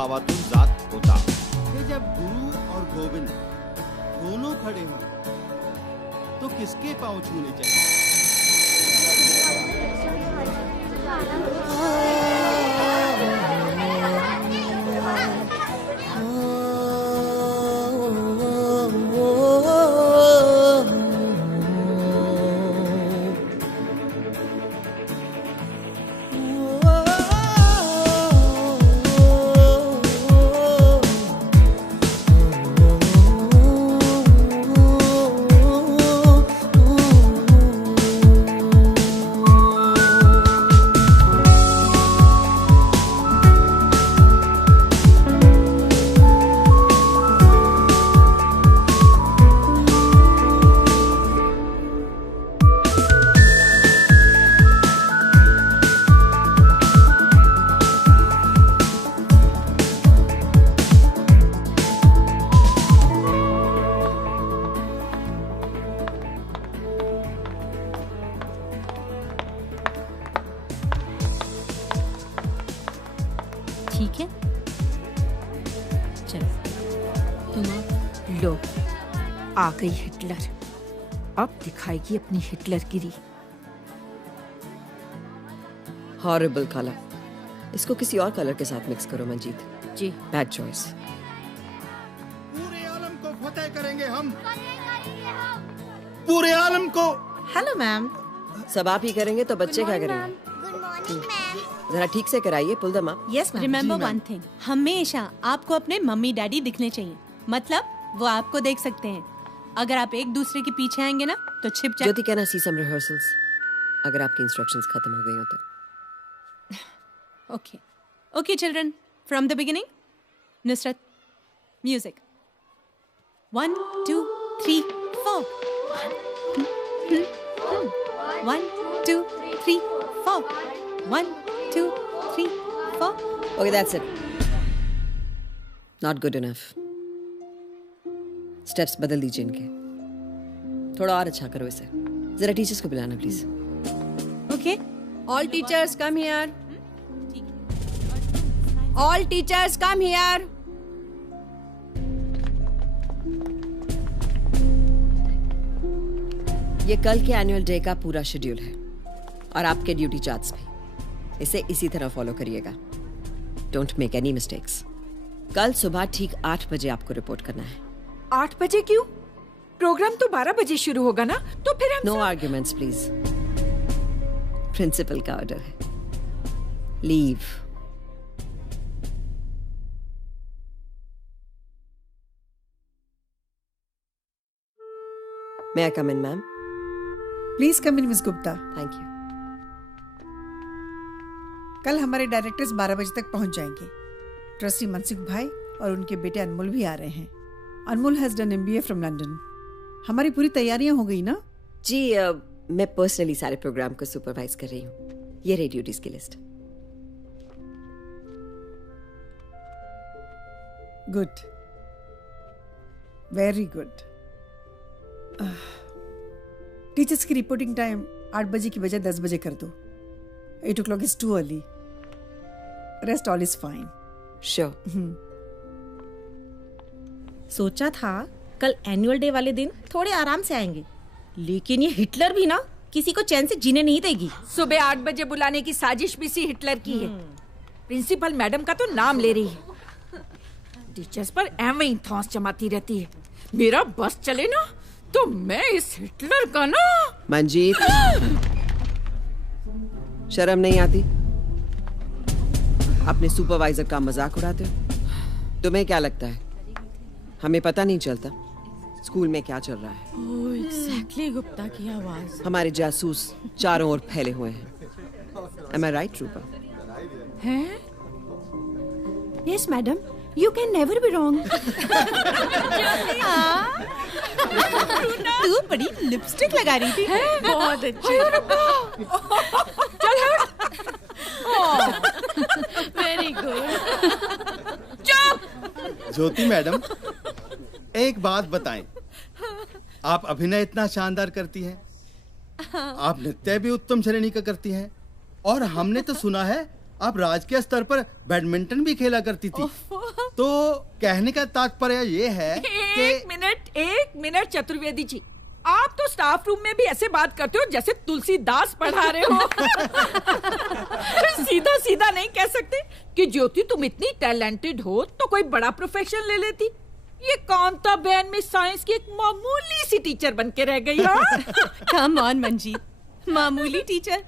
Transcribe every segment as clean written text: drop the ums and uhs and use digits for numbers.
दावतुन जात होता कि जब गुरु और गोविंद दोनों खड़े हों तो किसके पांव छूने चाहिए? ठीक है, चलो तुम लो। आ गई हिटलर, अब दिखाएगी अपनी हिटलरगिरी। हॉरिबल कलर, इसको किसी और कलर के साथ मिक्स करो मंजीत। जी। Bad choice. पूरे आलम को फतेह करेंगे हम, पूरे आलम को। Hello ma'am. सब आप ही करेंगे तो बच्चे क्या करेंगे? Good morning ma'am. जरा ठीक से कराइए, pull them up. Yes ma'am. Remember one thing, हमेशा आपको अपने मम्मी डैडी दिखने चाहिए, मतलब वो आपको देख सकते हैं। अगर आप एक दूसरे के पीछे आएंगे ना तो छिप जाए। Jyoti, can I see some rehearsals? अगर आपकी इंस्ट्रक्शंस खत्म हो गई हो तो। Okay okay children, from the beginning. Nusrat, music. 1 2 3 4। 1 2 3 4। 1 2 3 4। Okay, that's it. Not good enough. Steps बदल दीजिए इनके, थोड़ा और अच्छा करो इसे। जरा टीचर्स को बुलाना please. Okay, all teachers come here. All teachers come here. ये कल के एनुअल डे का पूरा शेड्यूल है और आपके ड्यूटी चार्ट्स भी। इसे इसी तरह फॉलो करिएगा। Don't make any mistakes. कल सुबह ठीक 8 बजे आपको रिपोर्ट करना है। 8 बजे क्यों? प्रोग्राम तो 12 बजे शुरू होगा ना, तो फिर हम नो आर्ग्यूमेंट्स प्लीज। प्रिंसिपल का ऑर्डर है। Leave. May I come in, ma'am? Please come in miss Gupta. Thank you. कल हमारे डायरेक्टर्स 12 बजे तक पहुंच जाएंगे। ट्रस्टी मनसुख भाई और उनके बेटे अनमोल भी आ रहे हैं। Anmol has done MBA from London. हमारी पूरी तैयारियां हो गई ना? जी, मैं पर्सनली सारे प्रोग्राम को सुपरवाइज कर रही हूँ। ये रही ड्यूटीज की list. Good, very good. Teachers की रिपोर्टिंग टाइम 8 बजे की बजाय 10 बजे कर दो। 8 o'clock is too early. Rest all is fine. Sure. सोचा था कल एनुअल डे वाले दिन थोड़े आराम से आएंगे, लेकिन ये हिटलर भी ना किसी को चैन से जीने नहीं देगी। सुबह 8 बजे बुलाने की साजिश भी सी हिटलर की है। प्रिंसिपल मैडम का तो नाम ले रही है। टीचर्स पर एवं ही थौस जमाती रहती है। मेरा बस चले ना तो मैं इस हिटलर का ना। मंजीत, शर्म नहीं आती? अपने सुपरवाइजर का मजाक उड़ाते हो? तुम्हें क्या लगता है हमें पता नहीं चलता स्कूल में क्या चल रहा है? ओह, एग्जैक्टली गुप्ता की आवाज। हमारे जासूस चारों ओर फैले हुए हैं। Am I right, रूपा? हैं? Yes, madam. You can never be wrong. तू बड़ी लिपस्टिक लगा रही थी। बहुत अच्छी। चल हट। Very good. ज्योति मैडम, एक बात बताएं, आप अभिनय इतना शानदार करती हैं, आप नृत्य भी उत्तम श्रेणी का करती हैं, और हमने तो सुना है आप राज्य स्तर पर बैडमिंटन भी खेला करती थी। तो कहने का तात्पर्य ये है कि एक मिनट चतुर्वेदी जी, आप तो स्टाफ रूम में भी ऐसे बात करते हो जैसे तुलसीदास पढ़ा रहे हो। सीधा सीधा नहीं कह सकते कि ज्योति तुम इतनी टैलेंटेड हो तो कोई बड़ा प्रोफेशन ले लेती। ये कांता बहन में साइंस की एक मामूली सी टीचर बन के रह गई। कम ऑन मंजीत, मामूली टीचर।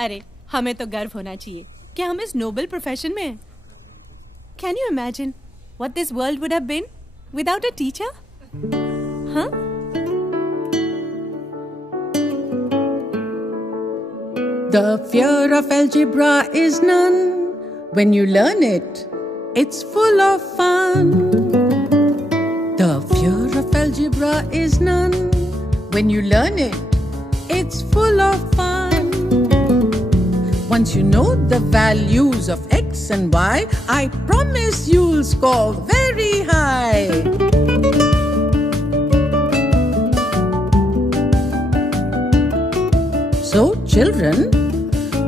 अरे हमें तो गर्व होना चाहिए कि हम इस नोबल प्रोफेशन में हैं। Can you imagine what this world would have been without a teacher? हाँ? The fear of algebra is none. When you learn it, it's full of fun. The fear of algebra is none. When you learn it, it's full of fun. Once you know the values of x and y, I promise you'll score very high. So, children,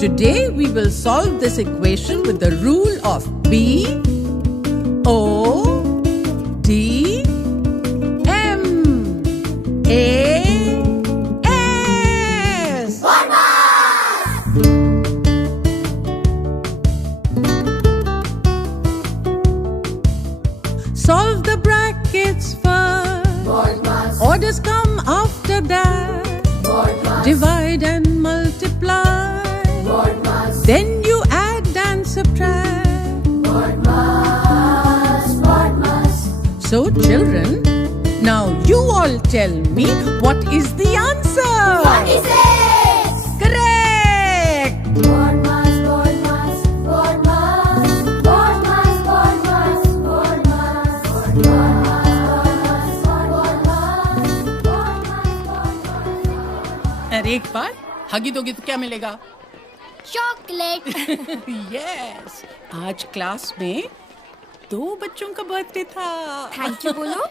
today we will solve this equation with the rule of B, O, D, M, A, S. Solve the brackets first. Orders come after that. Divide and multiply. Then you add and subtract. So children, now you all tell me what is the answer? 46! Correct! अरे एक बार हगी दोगी तो क्या मिलेगा? Chocolate. Yes, आज class में 2 बच्चों का बर्थडे था। थैंक यू बोलो।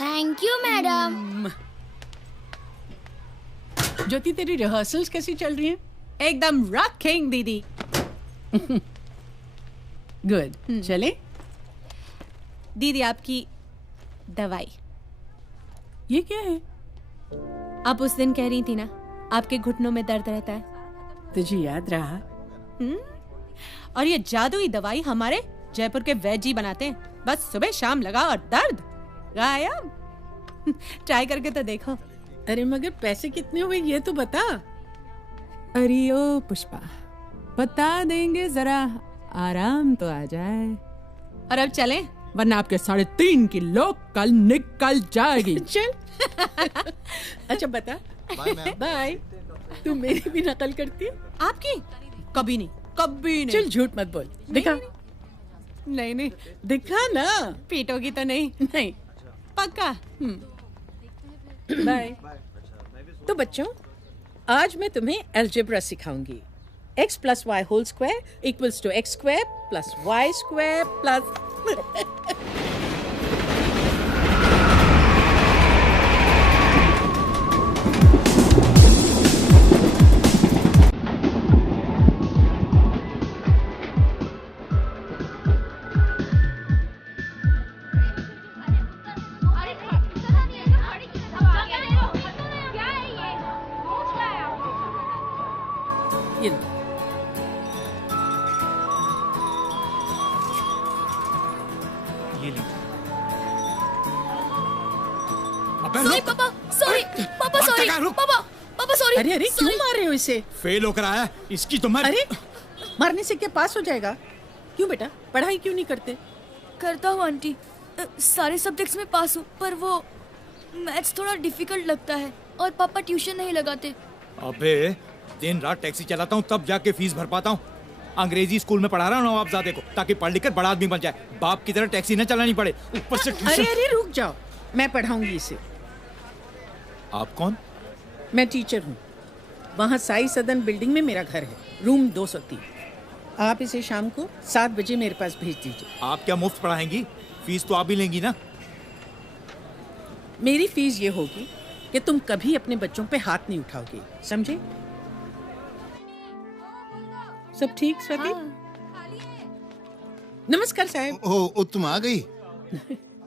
Thank you madam. ज्योति, तेरी रिहर्सल्स कैसी चल रही हैं? एकदम रॉकिंग दीदी। गुड। चले? दीदी आपकी दवाई। ये क्या है? आप उस दिन कह रही थी ना आपके घुटनों में दर्द रहता है। तुझे याद रहा? और ये जादुई दवाई हमारे जयपुर के वैद्य जी बनाते हैं। बस सुबह शाम लगा और दर्द गायब। ट्राई करके तो देखो। अरे मगर पैसे कितने हुए ये तो बता। अरे ओ पुष्पा, बता देंगे, जरा आराम तो आ जाए। और अब चलें, वरना आपके 3.5 किलो कल निकल जाएगी। चल। अच्छा बता। बाय। तू मेरी भी नकल करती है? आपकी? कभी नहीं, कभी नहीं। चल झूठ मत बोल, दिखा। नहीं नहीं, दिखा ना। पीटोगी तो नहीं? नहीं। पक्का? बाय। तो बच्चों, आज मैं तुम्हें अलजेब्रा सिखाऊंगी। x + y whole square equals to x square plus y square plus ये लो। ये लीजिए। सॉरी पापा, सॉरी पापा, सॉरी पापा, पापा सॉरी। अरे अरे क्यों मार रहे हो इसे? फेल होकर आया, इसकी तो मैं। अरे मारने से क्या पास हो जाएगा? क्यों बेटा, पढ़ाई क्यों नहीं करते? करता हूँ आंटी, सारे सब्जेक्ट्स में पास हूँ, पर वो मैथ्स थोड़ा डिफिकल्ट लगता है और पापा ट्यूशन नहीं लगाते। अबे दिन रात टैक्सी चलाता हूँ तब जाके फीस भर पाता हूँ। अंग्रेजी स्कूल में पढ़ा रहा हूँ नवाबजादे को, ताकि पढ़ लिख कर बड़ा आदमी बन जाए, बाप की तरह टैक्सी न चलानी पड़े, ऊपर से ट्यूशन। अरे अरे रुक जाओ, मैं पढ़ाऊंगी इसे। आप कौन? मैं टीचर हूँ। वहाँ साई सदन बिल्डिंग में मेरा घर है, रूम 203। आप इसे शाम को 7 बजे मेरे पास भेज दीजिए। आप क्या मुफ्त पढ़ाएंगी? फीस तो आप ही लेंगी ना? मेरी फीस ये होगी कि तुम कभी अपने बच्चों पे हाथ नहीं उठाओगे, समझे? सब ठीक स्वाति? हाँ। नमस्कार साहब। ओ तुम आ गई।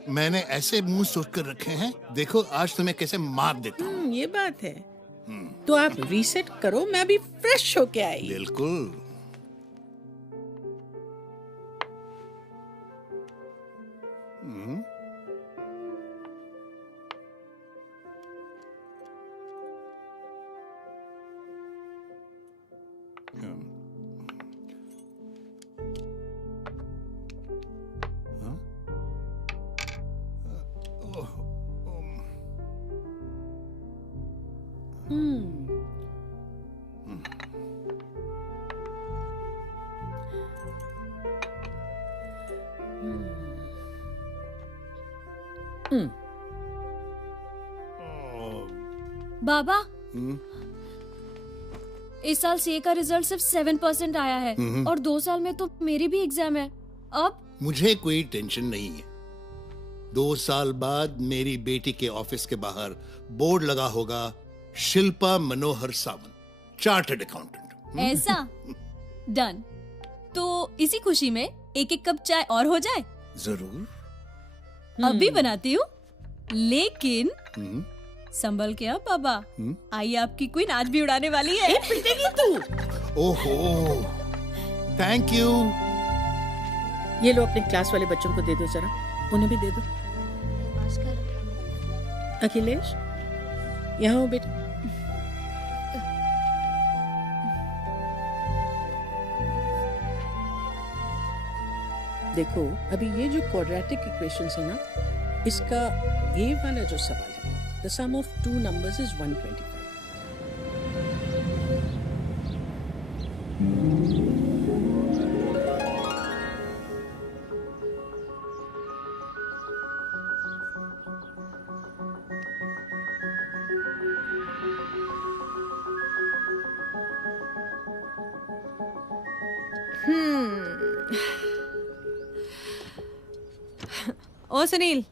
मैंने ऐसे मुंह सोच कर रखे हैं, देखो आज तुम्हें कैसे मार देता हूँ। ये बात है। तो आप रीसेट करो, मैं अभी फ्रेश होके आई। बिल्कुल। बाबा, इस साल सीए का रिजल्ट सिर्फ 7% आया है और 2 साल में तो मेरी भी एग्जाम है। अब मुझे कोई टेंशन नहीं है। 2 साल बाद मेरी बेटी के ऑफिस के बाहर बोर्ड लगा होगा, शिल्पा मनोहर सावंत, चार्टर्ड अकाउंटेंट। ऐसा? डन। तो इसी खुशी में एक एक कप चाय और हो जाए। जरूर। अभी बनाती हूँ, लेकिन संभल के आप बाबा, आई आपकी क्वीन आज भी उड़ाने वाली है। पिटेगी तू। ओहो, थैंक यू। ये लो अपने क्लास वाले बच्चों को दे दो, जरा उन्हें भी दे दो। अखिलेश, यहाँ हो बेटा। देखो अभी ये जो क्वाड्रेटिक इक्वेशंस है ना, इसका ये वाला जो सवाल है, the sum of 2 numbers is 125. ओ सुनील,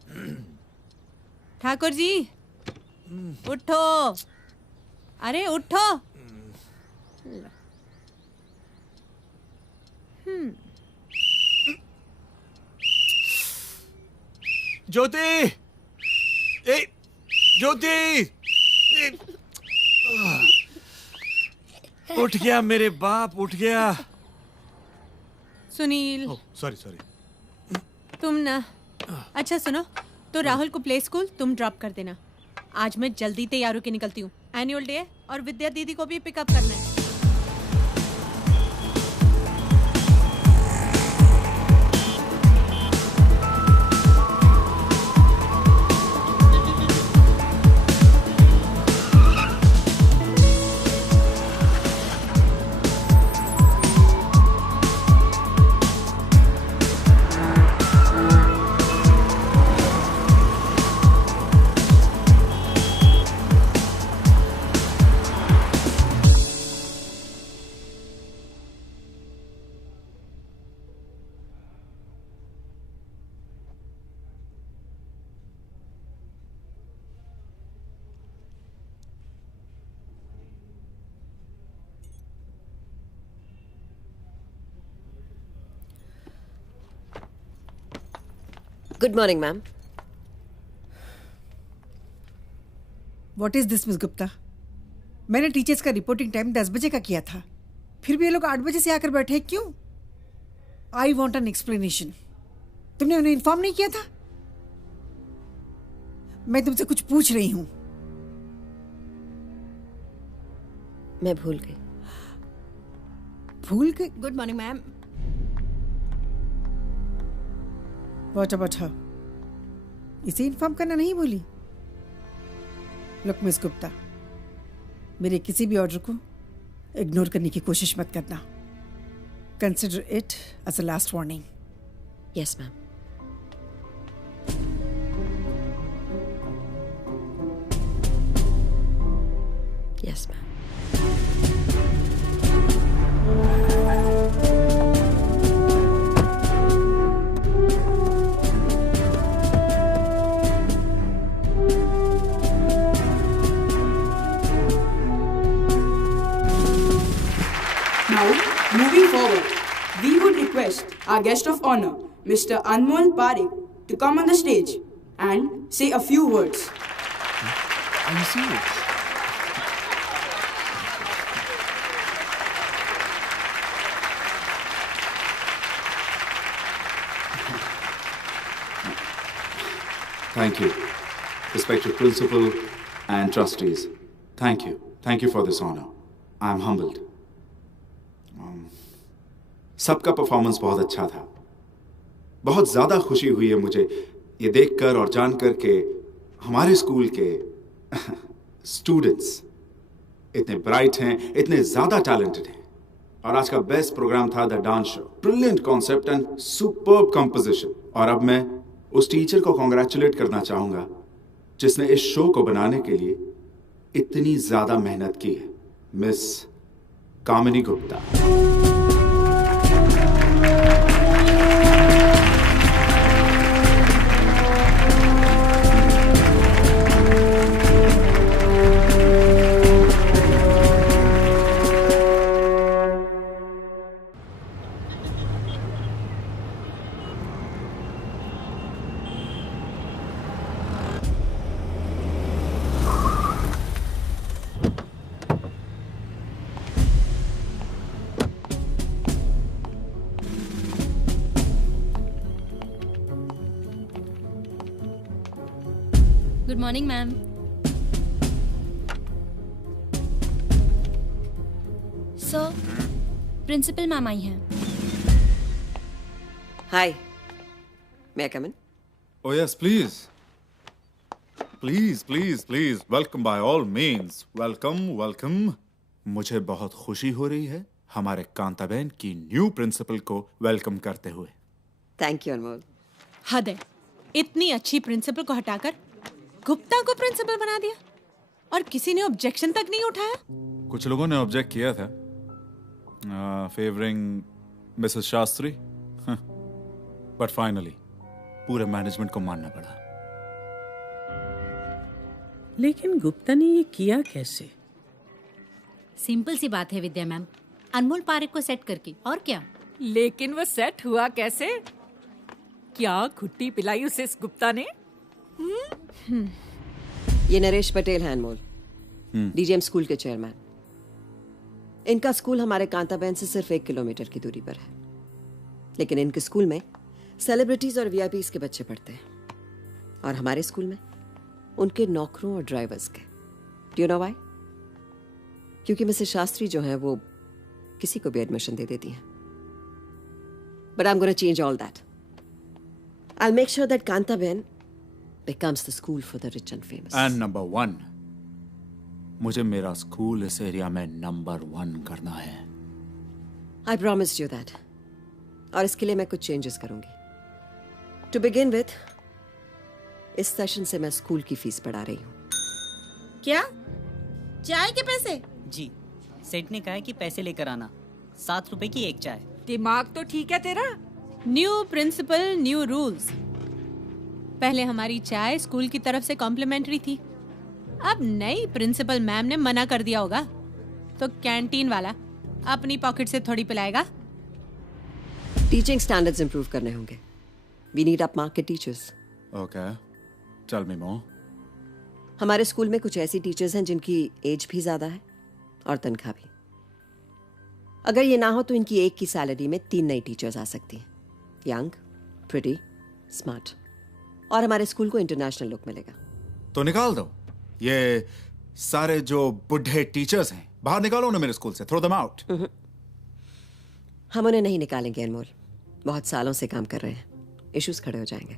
ठाकुर जी उठो, अरे उठो। ज्योति, ज्योति, उठ गया मेरे बाप, उठ गया। सुनील, सॉरी। तुम ना, अच्छा सुनो, तो राहुल को प्ले स्कूल तुम ड्रॉप कर देना। आज मैं जल्दी तैयार होकर निकलती हूँ, एनुअल डे है और विद्या दीदी को भी पिकअप करना है। Good morning ma'am. What is this miss Gupta? मैंने टीचर्स का रिपोर्टिंग टाइम 10 बजे का किया था, फिर भी ये लोग 8 बजे से आकर बैठे, क्यों? I want an explanation. तुमने उन्हें इन्फॉर्म नहीं किया था? मैं तुमसे कुछ पूछ रही हूं। मैं भूल गई। भूल गई? Good morning ma'am. What about her? इसे इन्फॉर्म करना नहीं भूली? लुक मिस गुप्ता, मेरे किसी भी ऑर्डर को इग्नोर करने की कोशिश मत करना। Consider it as a last warning. Yes ma'am. Yes ma'am. Now, moving forward, we would request our guest of honor, Mr. Anmol Parekh, to come on the stage and say a few words. Are you serious? Thank you, respected principal and trustees. Thank you. Thank you for this honor. I am humbled. सबका performance बहुत अच्छा था. बहुत ज्यादा खुशी हुई है मुझे ये देखकर और जानकर के हमारे स्कूल के स्टूडेंट्स इतने ब्राइट हैं, इतने ज्यादा टैलेंटेड हैं. और आज का बेस्ट प्रोग्राम था the dance show. Brilliant concept and superb composition. और अब मैं उस टीचर को कॉन्ग्रेचुलेट करना चाहूंगा जिसने इस शो को बनाने के लिए इतनी ज्यादा मेहनत की है. Miss Kamini Gupta. Good morning ma'am. Sir, principal ma'am आई हैं. Hi, may I come in? Oh yes, please. Please, please, please. Welcome by all means. Welcome, welcome. मुझे बहुत खुशी हो रही है हमारे कांताबेन की न्यू प्रिंसिपल को वेलकम करते हुए. थैंक यू अनमोल. हद है, इतनी अच्छी प्रिंसिपल को हटाकर गुप्ता को प्रिंसिपल बना दिया और किसी ने ऑब्जेक्शन तक नहीं उठाया. कुछ लोगों ने ऑब्जेक्ट किया था, favouring Mrs Shastri, but finally पूरे मैनेजमेंट को मानना पड़ा. लेकिन गुप्ता ने ये किया कैसे? सिंपल सी बात है विद्या मैम, अनमोल पारेख को सेट करके. और क्या? लेकिन वो सेट हुआ कैसे? क्या घुट्टी पिलाई उसे इस गुप्ता ने? ये नरेश पटेल हैं अनमोल, डीजीएम स्कूल के चेयरमैन. इनका स्कूल हमारे कांताबेन से सिर्फ 1 किलोमीटर की दूरी पर है. लेकिन इनके स्कूल में सेलिब्रिटीज और वीआईपीज के बच्चे पढ़ते हैं और हमारे स्कूल में उनके नौकरों और ड्राइवर्स के. Do you know why? क्योंकि मिसेस शास्त्री जो है वो किसी को भी एडमिशन दे देती हैं. But I am gonna change all that. I will make sure that Kantaben becomes the school for the rich and famous. And number 1, मुझे मेरा स्कूल इस एरिया में नंबर 1 करना है. I promised you that. और इसके लिए मैं कुछ चेंजेस करूंगी. To begin with, इस सेशन से मैं स्कूल की फीस बढ़ा रही हूँ. क्या? चाय के पैसे? जी, सेठ ने कहा है कि पैसे लेकर आना. 7 रुपए की एक चाय. दिमाग तो ठीक है तेरा? New principal, new rules. पहले हमारी चाय स्कूल की तरफ से कॉम्प्लीमेंट्री थी. अब नई प्रिंसिपल मैम ने मना कर दिया होगा तो कैंटीन वाला अपनी पॉकेट से थोड़ी पिलाएगा. टीचिंग स्टैंडर्ड्स इंप्रूव करने होंगे. We need up market teachers. Okay, tell me more. हमारे स्कूल में कुछ ऐसी टीचर्स हैं जिनकी एज भी ज्यादा है और तनख्वाह भी. अगर ये ना हो तो इनकी एक की सैलरी में 3 नई टीचर्स आ सकती हैं. Young, pretty, smart. और हमारे स्कूल को इंटरनेशनल लुक मिलेगा. तो निकाल दो ये सारे जो बुढ़े टीचर्स हैं. बाहर निकालो उन्हें मेरे स्कूल से. Throw them out. हम उन्हें नहीं निकालेंगे अनमोल. बहुत सालों से काम कर रहे हैं. इश्यूज खड़े हो जाएंगे.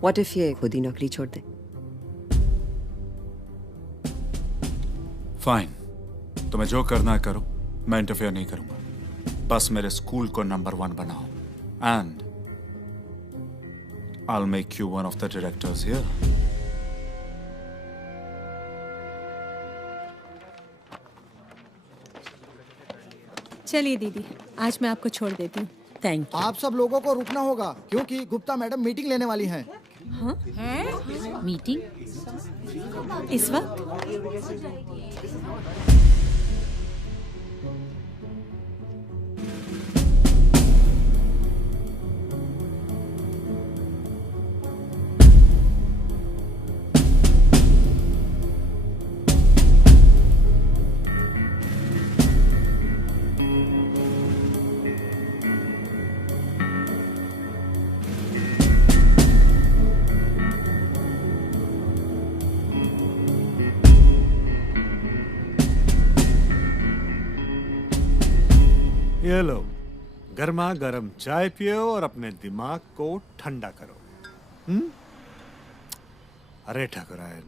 व्हाट इफ ये खुद ही नौकरी छोड़ दे? फाइन, तुम्हें जो करना है करो. मैं इंटरफेयर नहीं करूंगा. बस मेरे स्कूल को नंबर 1 बनाओ. And I'll make you one of the directors here. चलिए दीदी, आज मैं आपको छोड़ देती हूँ. Thank you. आप सब लोगों को रुकना होगा क्योंकि गुप्ता मैडम मीटिंग लेने वाली हैं. हाँ? मीटिंग? इस वक्त? ये लो, गर्मा गर्म चाय पियो और अपने दिमाग को ठंडा करो। अरे ठाकुरायन,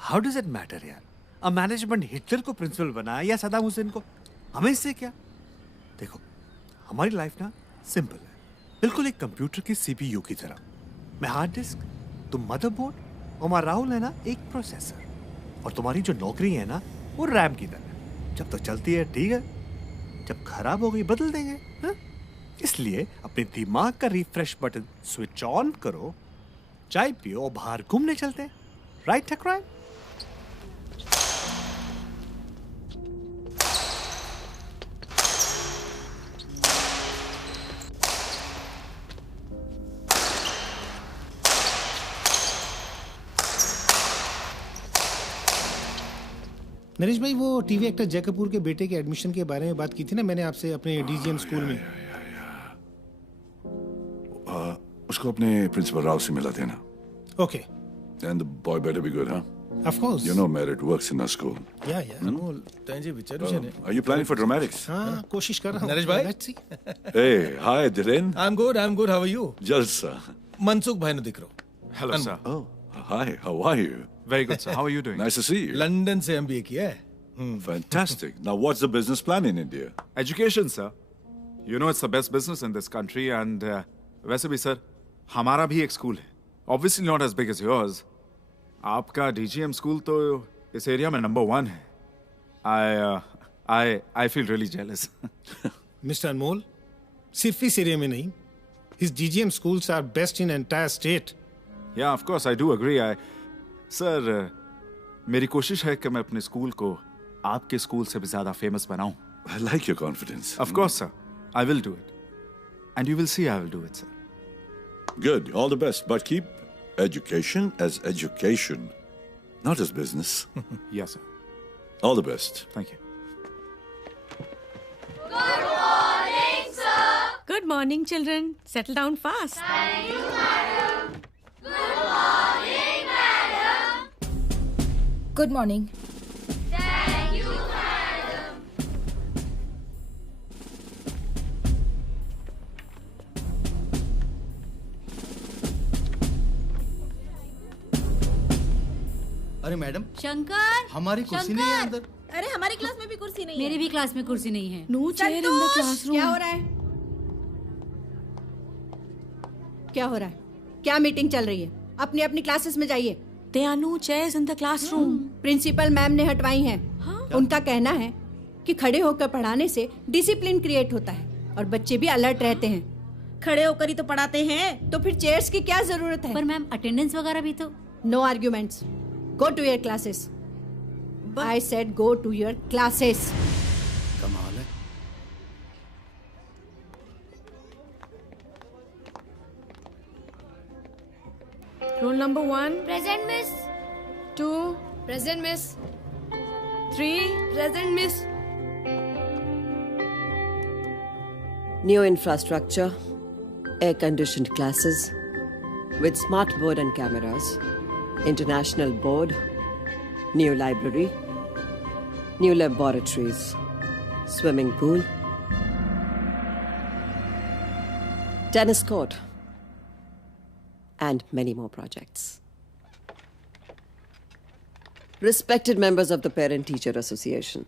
हाउ डज इट मैटर यार? अब मैनेजमेंट हिटलर को प्रिंसिपल बनाया या सद्दाम हुसैन को, हमें इससे क्या? देखो, हमारी लाइफ ना सिंपल है, बिल्कुल एक कंप्यूटर की सीपीयू की तरह। मैं हार्ड डिस्क, तुम मदरबोर्ड, और हमारा राहुल है ना एक प्रोसेसर, और तुम्हारी जो नौकरी है ना वो रैम की तरह। जब तक चलती है ठीक है, जब खराब हो गई बदल देंगे। हा? इसलिए अपने दिमाग का रिफ्रेश बटन स्विच ऑन करो, चाय पियो और बाहर घूमने चलते हैं। राइट ठाकुरायन? नरेश भाई, वो टीवी एक्टर जय कपूर के बेटे के एडमिशन के बारे में बात की थी ना मैंने आपसे अपने डीजीएम स्कूल में। उसको अपने प्रिंसिपल राव से मिला देना। Okay. And the boy better be good, huh? Of course. You know merit works in our school. Yeah. Amol, तंजे विचारू ने। Are you planning for dramatics? हाँ, कोशिश कर रहा हूँ। नरेश भाई? Let's see. Hey, hi, Dhiren. I'm good. How are you? Jalsa. Mansukh भाई ने दिख रहा हूँ। Hello, sir. Oh, hi. How are you? Very good, sir. How are you doing? Nice to see you. London से MBA किया है। Fantastic. Now, what's the business plan in India? Education, sir. You know it's the best business in this country and वैसे भी sir हमारा भी एक school है, obviously not as big as yours. आपका DGM स्कूल तो इस एरिया में नंबर 1 है. I feel really jealous. Mr. Anmol, सिर्फ इस एरिया में नहीं, his DGM schools are best in entire state. Yeah, of course I do agree. Sir मेरी कोशिश है कि मैं अपने स्कूल को आपके स्कूल से भी ज्यादा फेमस बनाऊं. I like your confidence. Of course, sir. I will do it. And you will see I will do it, sir. Good. All the best. But keep education as education, not as business. Yes, sir. All the best. Thank you. Good morning, sir. Good morning, children. Settle down fast. Thank you, madam. Good morning, madam. Good morning. Thank you, madam. अरे madam, Shankar, हमारी कुर्सी नहीं है अंदर। अरे हमारी class में भी कुर्सी नहीं है। मेरी भी क्लास में कुर्सी नहीं है। No chair in the classroom. क्या हो रहा है? क्या हो रहा है? क्या मीटिंग चल रही है? अपनी अपनी क्लासेस में जाइए। There are no chairs in the classroom. Principal ma'am ने हटवाई हैं। उनका कहना है कि खड़े होकर पढ़ाने से डिसिप्लिन क्रिएट होता है और बच्चे भी अलर्ट रहते हैं। खड़े होकर ही तो पढ़ाते हैं, तो फिर चेयर्स की क्या जरूरत है? पर मैम अटेंडेंस वगैरह भी तो। No arguments, go to your classes. I said go to your classes. कमाल है। Roll number 1. Present, miss. 2. Present, miss. 3. Present, miss. New infrastructure, air-conditioned classes, with smart board and cameras, international board, new library, new laboratories, swimming pool, tennis court, and many more projects. Respected members of the Parent-Teacher Association,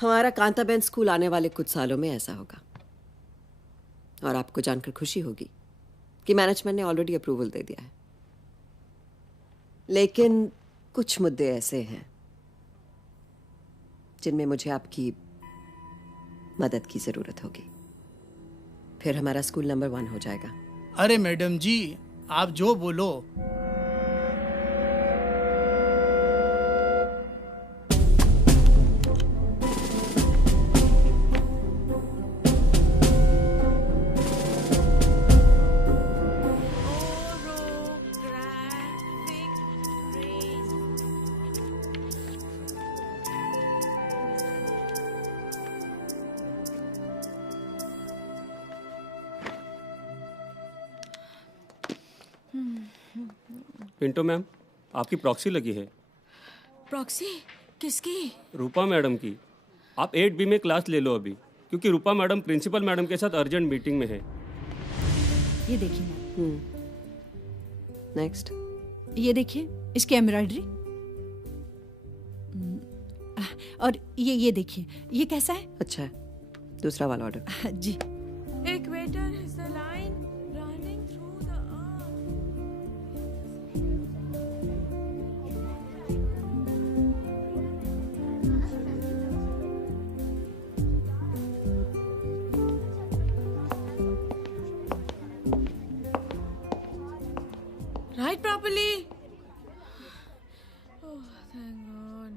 हमारा Kantaben school आने वाले कुछ सालों में ऐसा होगा और आपको जानकर खुशी होगी कि मैनेजमेंट ने ऑलरेडी अप्रूवल दे दिया है। लेकिन कुछ मुद्दे ऐसे हैं जिनमें मुझे आपकी मदद की जरूरत होगी। फिर हमारा स्कूल नंबर 1 हो जाएगा। अरे मैडम जी, आप जो बोलो। पिंटो मैम, आपकी प्रॉक्सी लगी है। प्रॉक्सी? किसकी? रूपा मैडम की। आप 8B में क्लास ले लो अभी, क्योंकि रूपा मैडम प्रिंसिपल मैडम के साथ अर्जेंट मीटिंग में है। ये देखिए मैम। नेक्स्ट। ये देखिए इसकी एम्ब्रॉयडरी। और ये देखिए, ये कैसा है? अच्छा है। दूसरा वाला ऑर्डर। जी। Equator is the line running through the earth. Right properly. Oh, thank God.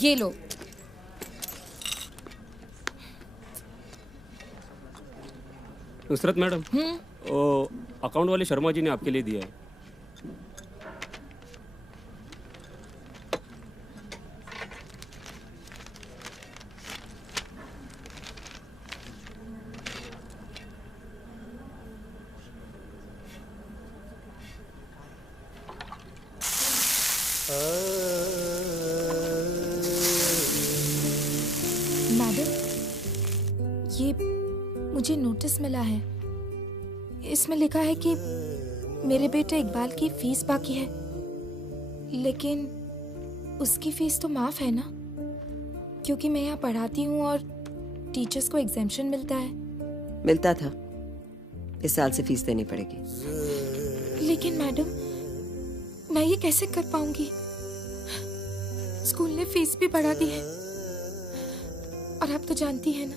ये लो। नुसरत मैडम, अकाउंट वाले शर्मा जी ने आपके लिए दिया है। मैडम, ये मुझे नोटिस मिला है। इसमें लिखा है कि मेरे बेटे इकबाल की फीस बाकी है, लेकिन उसकी फीस तो माफ है ना, क्योंकि मैं यहाँ पढ़ाती हूँ और टीचर्स को एग्जेम्पशन मिलता है। मिलता था, इस साल से फीस देनी पड़ेगी। लेकिन मैडम, मैं ये कैसे कर पाऊंगी? स्कूल ने फीस भी बढ़ा दी है, और आप तो जानती हैं ना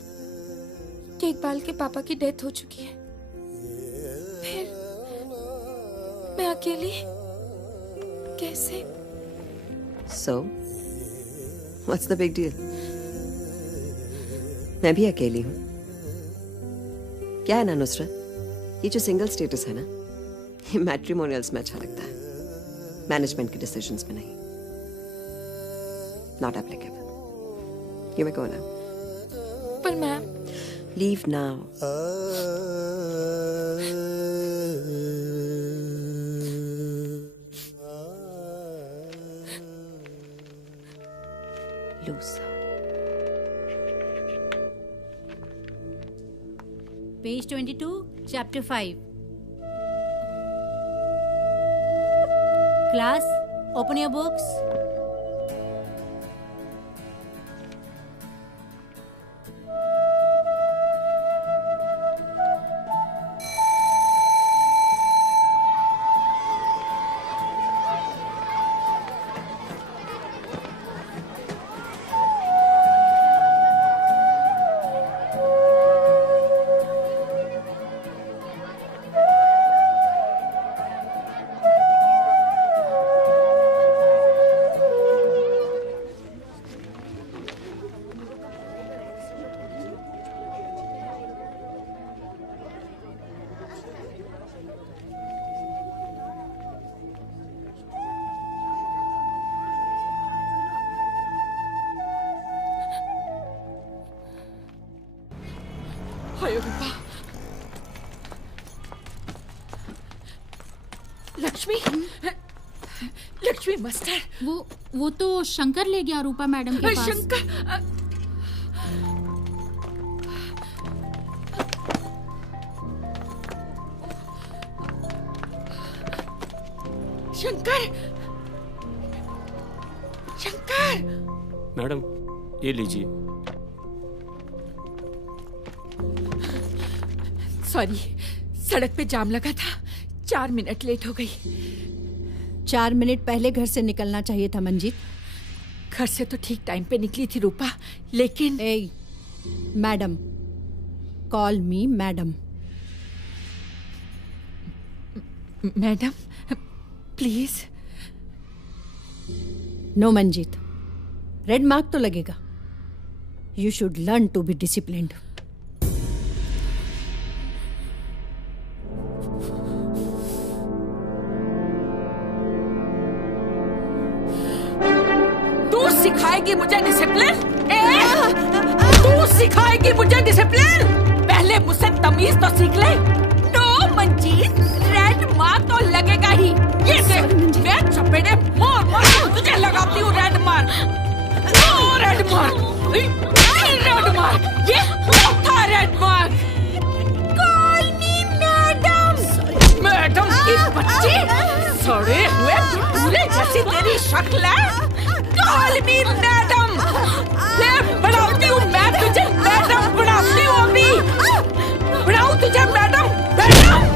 कि इकबाल के पापा की डेथ हो चुकी है। फिर मैं अकेली कैसे? So, what's the big deal? मैं भी अकेली हूँ। क्या है ना नुसरत, ये जो सिंगल स्टेटस है ना, ये मैट्रिमोनियल्स में अच्छा लगता है, मैनेजमेंट के डिसीजंस में नहीं। Not applicable. You may go now. पर ma'am, Leave now. Loser. Page 22, Chapter 5. Class, open your books. Hi Rupa. Lakshmi, Lakshmi master. वो तो शंकर ले गया रूपा मैडम के पास। शंकर, शंकर, शंकर। मैडम, ये लीजिए। सॉरी, सड़क पे जाम लगा था, 4 मिनट लेट हो गई। 4 मिनट पहले घर से निकलना चाहिए था मंजीत। घर से तो ठीक टाइम पे निकली थी रूपा, लेकिन madam, call me madam. Madam please. No Manjit, red mark तो लगेगा। You should learn to be disciplined. सिखाएगी मुझे डिसिप्लिन? तू सिखाएगी मुझे डिसिप्लिन? पहले मुझसे तमीज तो सीख ले। नो मंजीत, रेड मार्क तो लगेगा ही। ये देख, मैं चपेटे मार मार तुझे लगाती हूँ red mark. Red mark, red mark, ये चौथा red mark. Call me madam. Madam की बच्ची, सड़े हुए भटूरे जैसी तेरी शक्ल है। Call me madam. ले बनाती हूँ मैं तुझे मैडम, बनाती हूँ अभी, बनाऊँ तुझे madam, madam.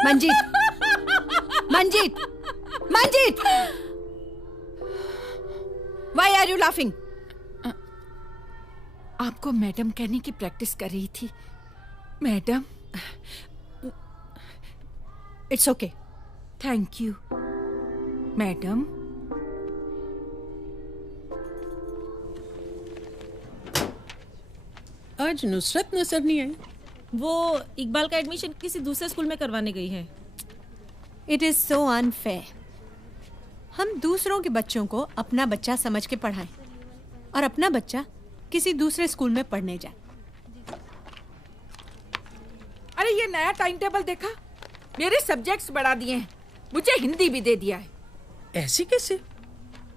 Manjeet, Manjeet, Manjeet, Why are you laughing? आपको मैडम कहने की प्रैक्टिस कर रही थी। Madam. It's okay. Thank you madam. आज नुसरत नजर नहीं आई। वो इकबाल का एडमिशन किसी दूसरे स्कूल में करवाने गई है। It is so unfair. हम दूसरों के बच्चों को अपना बच्चा समझ के पढ़ाएं और अपना बच्चा किसी दूसरे स्कूल में पढ़ने जाए। अरे ये नया टाइम टेबल देखा? मेरे सब्जेक्ट्स बढ़ा दिए हैं, मुझे हिंदी भी दे दिया है। ऐसे कैसे?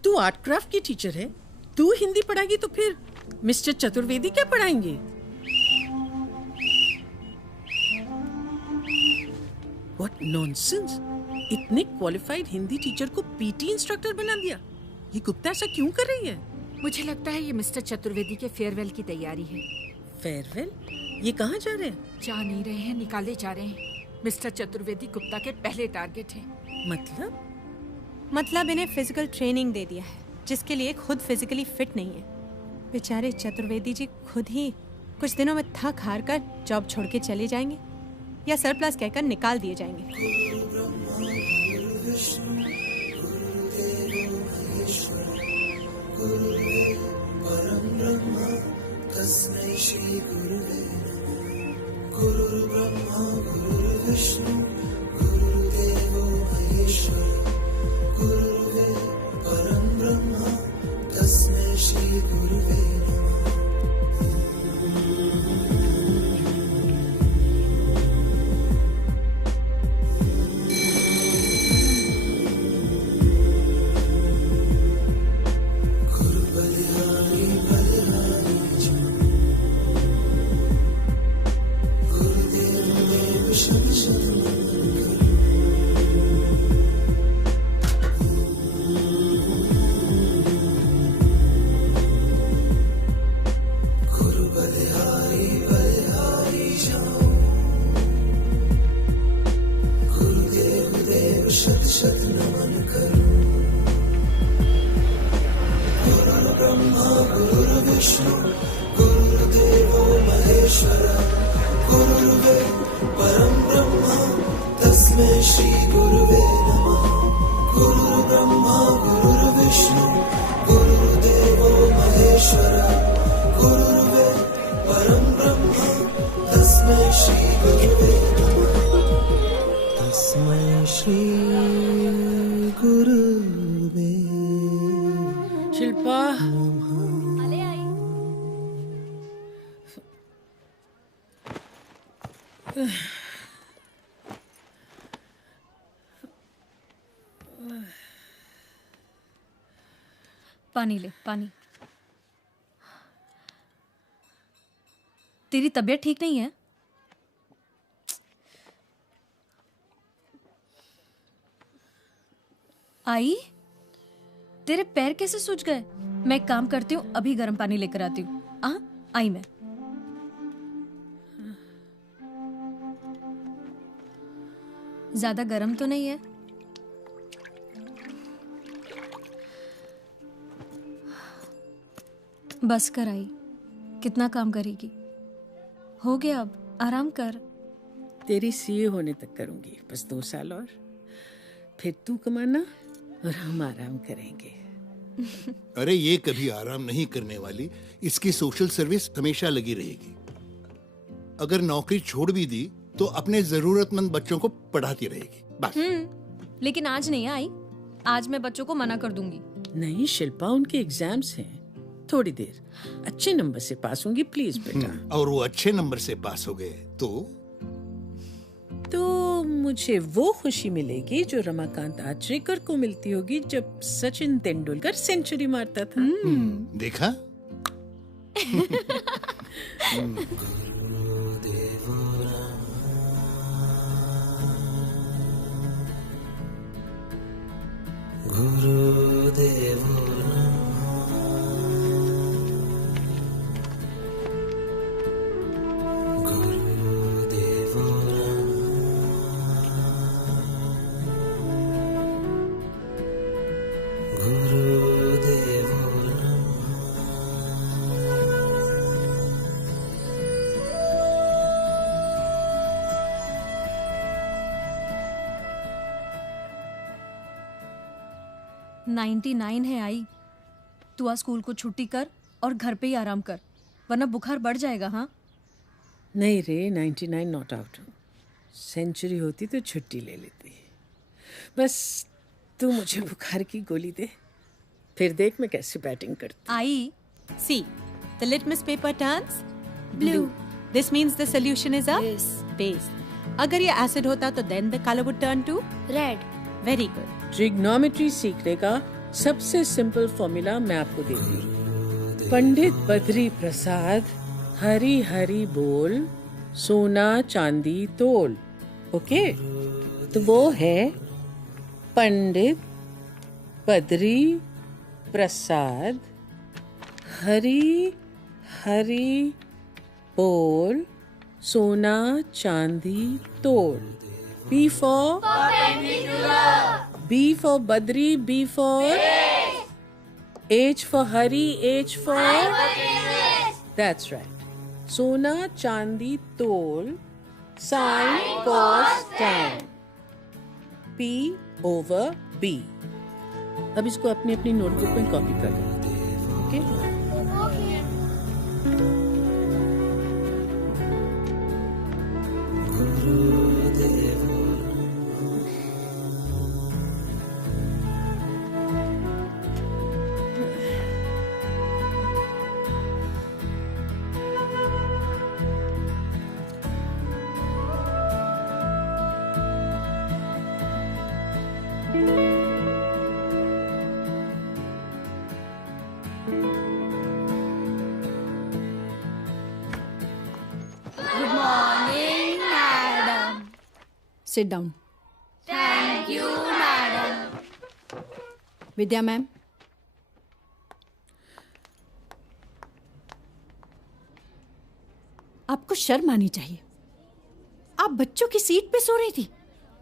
तू आर्ट क्राफ्ट की टीचर है, तू हिंदी पढ़ाएगी तो फिर मिस्टर चतुर्वेदी क्या पढ़ाएंगे? What nonsense! इतने क्वालिफाइड हिंदी टीचर को पीटी इंस्ट्रक्टर बना दिया। ये गुप्ता ऐसा क्यों कर रही है? मुझे लगता है ये मिस्टर चतुर्वेदी के फेयरवेल की तैयारी है। फेयरवेल? ये कहाँ जा रहे हैं? जा नहीं रहे हैं, निकाले जा रहे हैं। मिस्टर चतुर्वेदी गुप्ता के पहले टारगेट हैं। मतलब इन्हें फिजिकल ट्रेनिंग दे दिया है जिसके लिए खुद फिजिकली फिट नहीं है। बेचारे चतुर्वेदी जी खुद ही कुछ दिनों में थक हार कर जॉब छोड़ के चले जाएंगे या सरप्लस कहकर निकाल दिए जाएंगे। शिल्पा, पानी ले, पानी। तेरी तबीयत ठीक नहीं है? आई, तेरे पैर कैसे सूज गए? मैं एक काम करती हूँ, अभी गर्म पानी लेकर आती हूँ। आई मैं। ज्यादा गर्म तो नहीं है? बस कर आई, कितना काम करेगी? हो गया, अब आराम कर। तेरी सीए होने तक करूंगी, बस 2 साल और, फिर तू कमाना और हम आराम करेंगे। अरे ये कभी आराम नहीं करने वाली, इसकी सोशल सर्विस हमेशा लगी रहेगी। अगर नौकरी छोड़ भी दी तो अपने जरूरतमंद बच्चों को पढ़ाती रहेगी, बस। लेकिन आज नहीं आई, आज मैं बच्चों को मना कर दूंगी। नहीं शिल्पा, उनके एग्जाम्स हैं, थोड़ी देर। अच्छे नंबर से पास होंगी प्लीज बेटा। और वो अच्छे नंबर से पास हो गए तो मुझे वो खुशी मिलेगी जो रमाकांत आचरेकर को मिलती होगी जब सचिन तेंदुलकर सेंचुरी मारता था। देखा? $99 है आई। तू आज स्कूल को छुट्टी कर और घर पे ही आराम कर, वरना बुखार बढ़ जाएगा। हाँ नहीं रे, 99 नॉट आउट हूँ। सेंचुरी होती तो छुट्टी ले लेती। बस तू मुझे बुखार की गोली दे, फिर देख मैं कैसे बैटिंग करती। I see the litmus paper turns blue. This means the solution is a base. अगर ये एसिड होता तो then the colour would turn to red. Very good. Trigonometry सीखने का सबसे सिंपल फॉर्मूला मैं आपको देती हूँ। पंडित बद्री प्रसाद हरी हरी बोल, सोना चांदी तोल। ओके, तो वो है पंडित बद्री प्रसाद हरी हरी बोल, सोना चांदी तोल। B for B for Badri, B for H for Hari, H for That's right. Sona Chandi Tol, sin cos tan. P over B. अब इसको अपनी अपनी नोटबुक में कॉपी कर लो। Okay? Sit down. Thank you, madam. Vidya ma'am, आपको शर्म आनी चाहिए। आप बच्चों की सीट पे सो रही थी।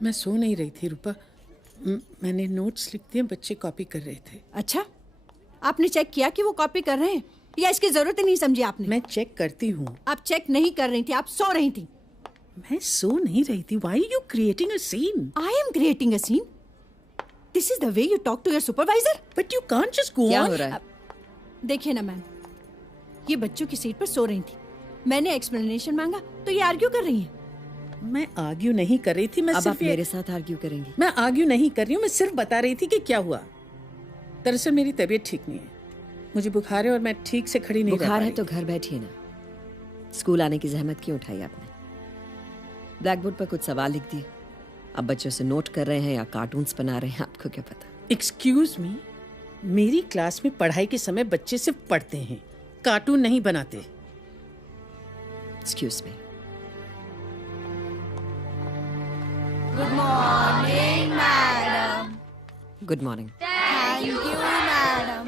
मैं सो नहीं रही थी रूपा, मैंने नोट्स लिख दिए, बच्चे कॉपी कर रहे थे। अच्छा, आपने चेक किया कि वो कॉपी कर रहे हैं या इसकी जरूरत ही नहीं समझी आपने? मैं चेक करती हूँ। आप चेक नहीं कर रही थी, आप सो रही थी। मैं सो नहीं रही थी। Why are you creating a scene? I am creating a scene. This is the way you talk to your supervisor. But you can't just go क्या on. हो रहा है? देखिए ना मैम, ये बच्चों की सीट पर सो रही थी। मैंने एक्सप्लेनेशन मांगा तो ये आर्ग्यू कर रही हैं। मैं आर्ग्यू नहीं कर रही थी। मैं अब सिर्फ आप मेरे साथ आर्ग्यू करेंगी? मैं आर्ग्यू नहीं कर रही हूँ, मैं सिर्फ बता रही थी कि क्या हुआ। दरअसल मेरी तबीयत ठीक नहीं है, मुझे बुखार है और मैं ठीक से खड़ी नहीं रह बुखार पा है रही। तो घर बैठिए ना। स्कूल आने की जहमत क्यों उठाई आपने? ब्लैक बोर्ड पर कुछ सवाल लिख दिए, अब बच्चों से नोट कर रहे हैं या कार्टून्स बना रहे हैं, आपको क्या पता। एक्सक्यूज मी, मेरी क्लास में पढ़ाई के समय बच्चे सिर्फ पढ़ते हैं, कार्टून नहीं बनाते। Excuse me. Good morning, madam. Good morning. Thank you, madam.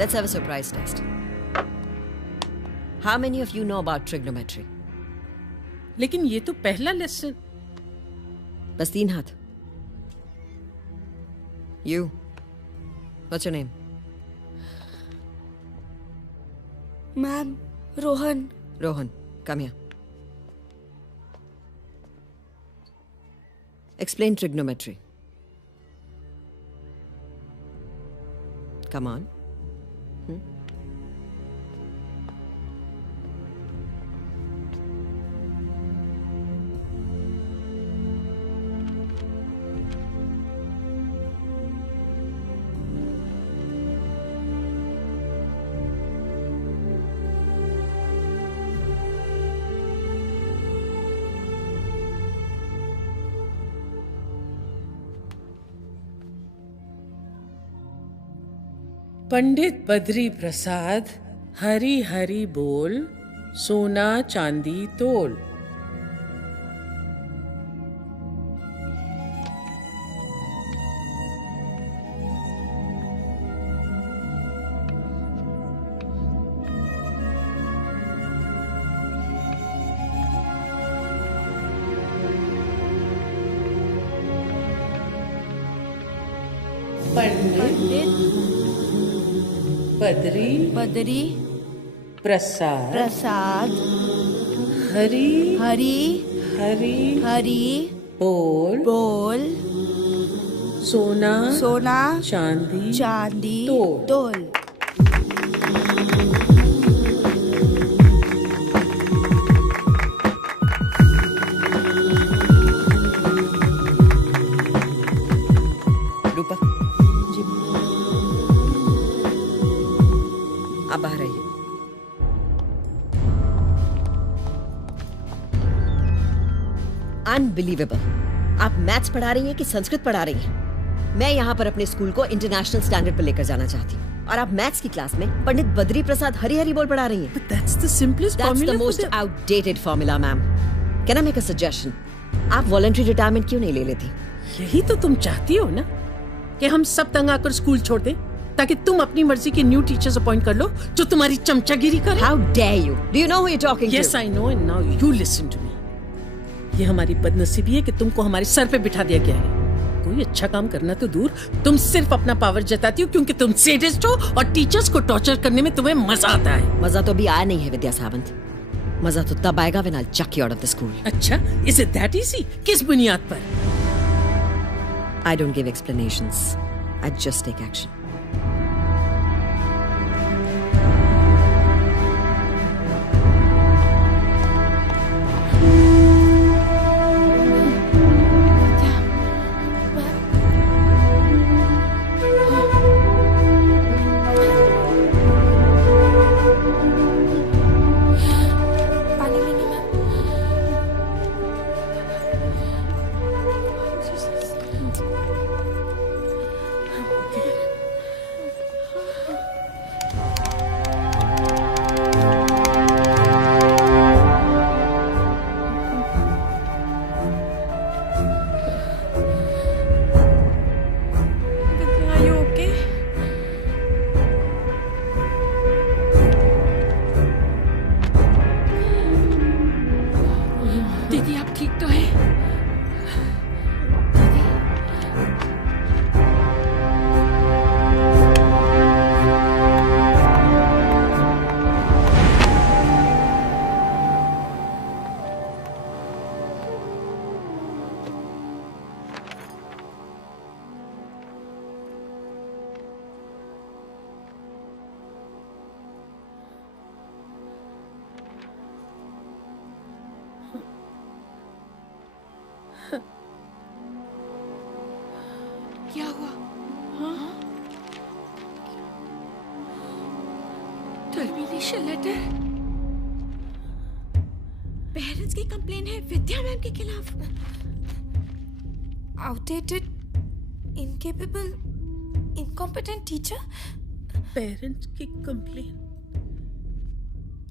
Let's have a surprise test. How many of you know about trigonometry? लेकिन ये तो पहला लेसन। बस 3 हाथ। You. What's your name? Ma'am, Rohan. Rohan, come here. Explain trigonometry. Come on. Pandit Badri Prasad, Hari Hari बोल, सोना चांदी तोल। पंडित बद्री बद्री प्रसाद प्रसाद हरी हरी हरी हरी बोल बोल सोना सोना चांदी चांदी तोल। तोल। रूपा जी, आप बाहर आइए। अनबिलीवेबल, आप मैथ्स पढ़ा रही हैं कि संस्कृत पढ़ा रही हैं? मैं यहाँ पर अपने स्कूल को इंटरनेशनल स्टैंडर्ड पर लेकर जाना चाहती हूँ और आप मैथ्स की क्लास में पंडित बद्री प्रसाद हरी हरी बोल पढ़ा रही हैं। That's the simplest That's formula the for most the- outdated formula, ma'am. Can I make a suggestion? आप वॉलंटरी रिटायरमेंट क्यों नहीं ले लेती? यही तो तुम चाहती हो ना, कि हम सब तंग आकर स्कूल छोड़ दें ताकि तुम अपनी मर्जी के न्यू टीचर्स अपॉइंट कर लो जो तुम्हारी चमचागिरी करे। How dare you? Do you know who you're talking to? Yes, I know, and now you listen to me. ये हमारी बदनसीबी है कि तुमको हमारे सर पे बिठा दिया गया है। कोई अच्छा काम करना तो दूर, तुम सिर्फ अपना पावर जताती हो क्योंकि तुम सैडिस्ट हो और टीचर्स को टॉर्चर करने में तुम्हें मजा आता है। मजा तो अभी आया नहीं है विद्या सावंत। मजा तो तब आएगा when I'll chuck you out of the school. अच्छा, is it that easy? किस बुनियाद पर? I don't give explanations. I just take action. पानी लेंगे मैम? Are you okay? दीदी आप ठीक तो है? क्या हुआ? हाँ? Termination letter? पेरेंट्स की कंप्लेन है विद्या मैम के खिलाफ। Outdated, incapable, incompetent teacher. Parents की कंप्लेन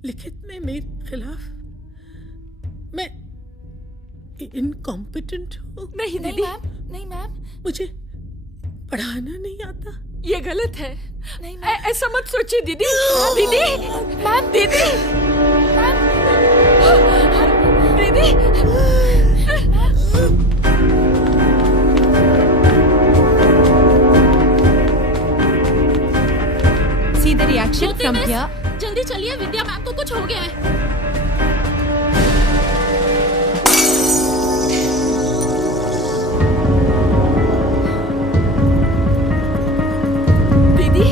लिखित में मेरे खिलाफ? मैं इनकॉम्पिटेंट हूँ? नहीं दीदी, नहीं मैम, मुझे पढ़ाना नहीं आता। ये गलत है। नहीं ऐसा मत सोचिए दीदी। दीदी, मैम, दीदी, दीदी। See the reaction Jyoti from miss, here. जल्दी चलिए, विद्या मैम को कुछ हो गया है। दीदी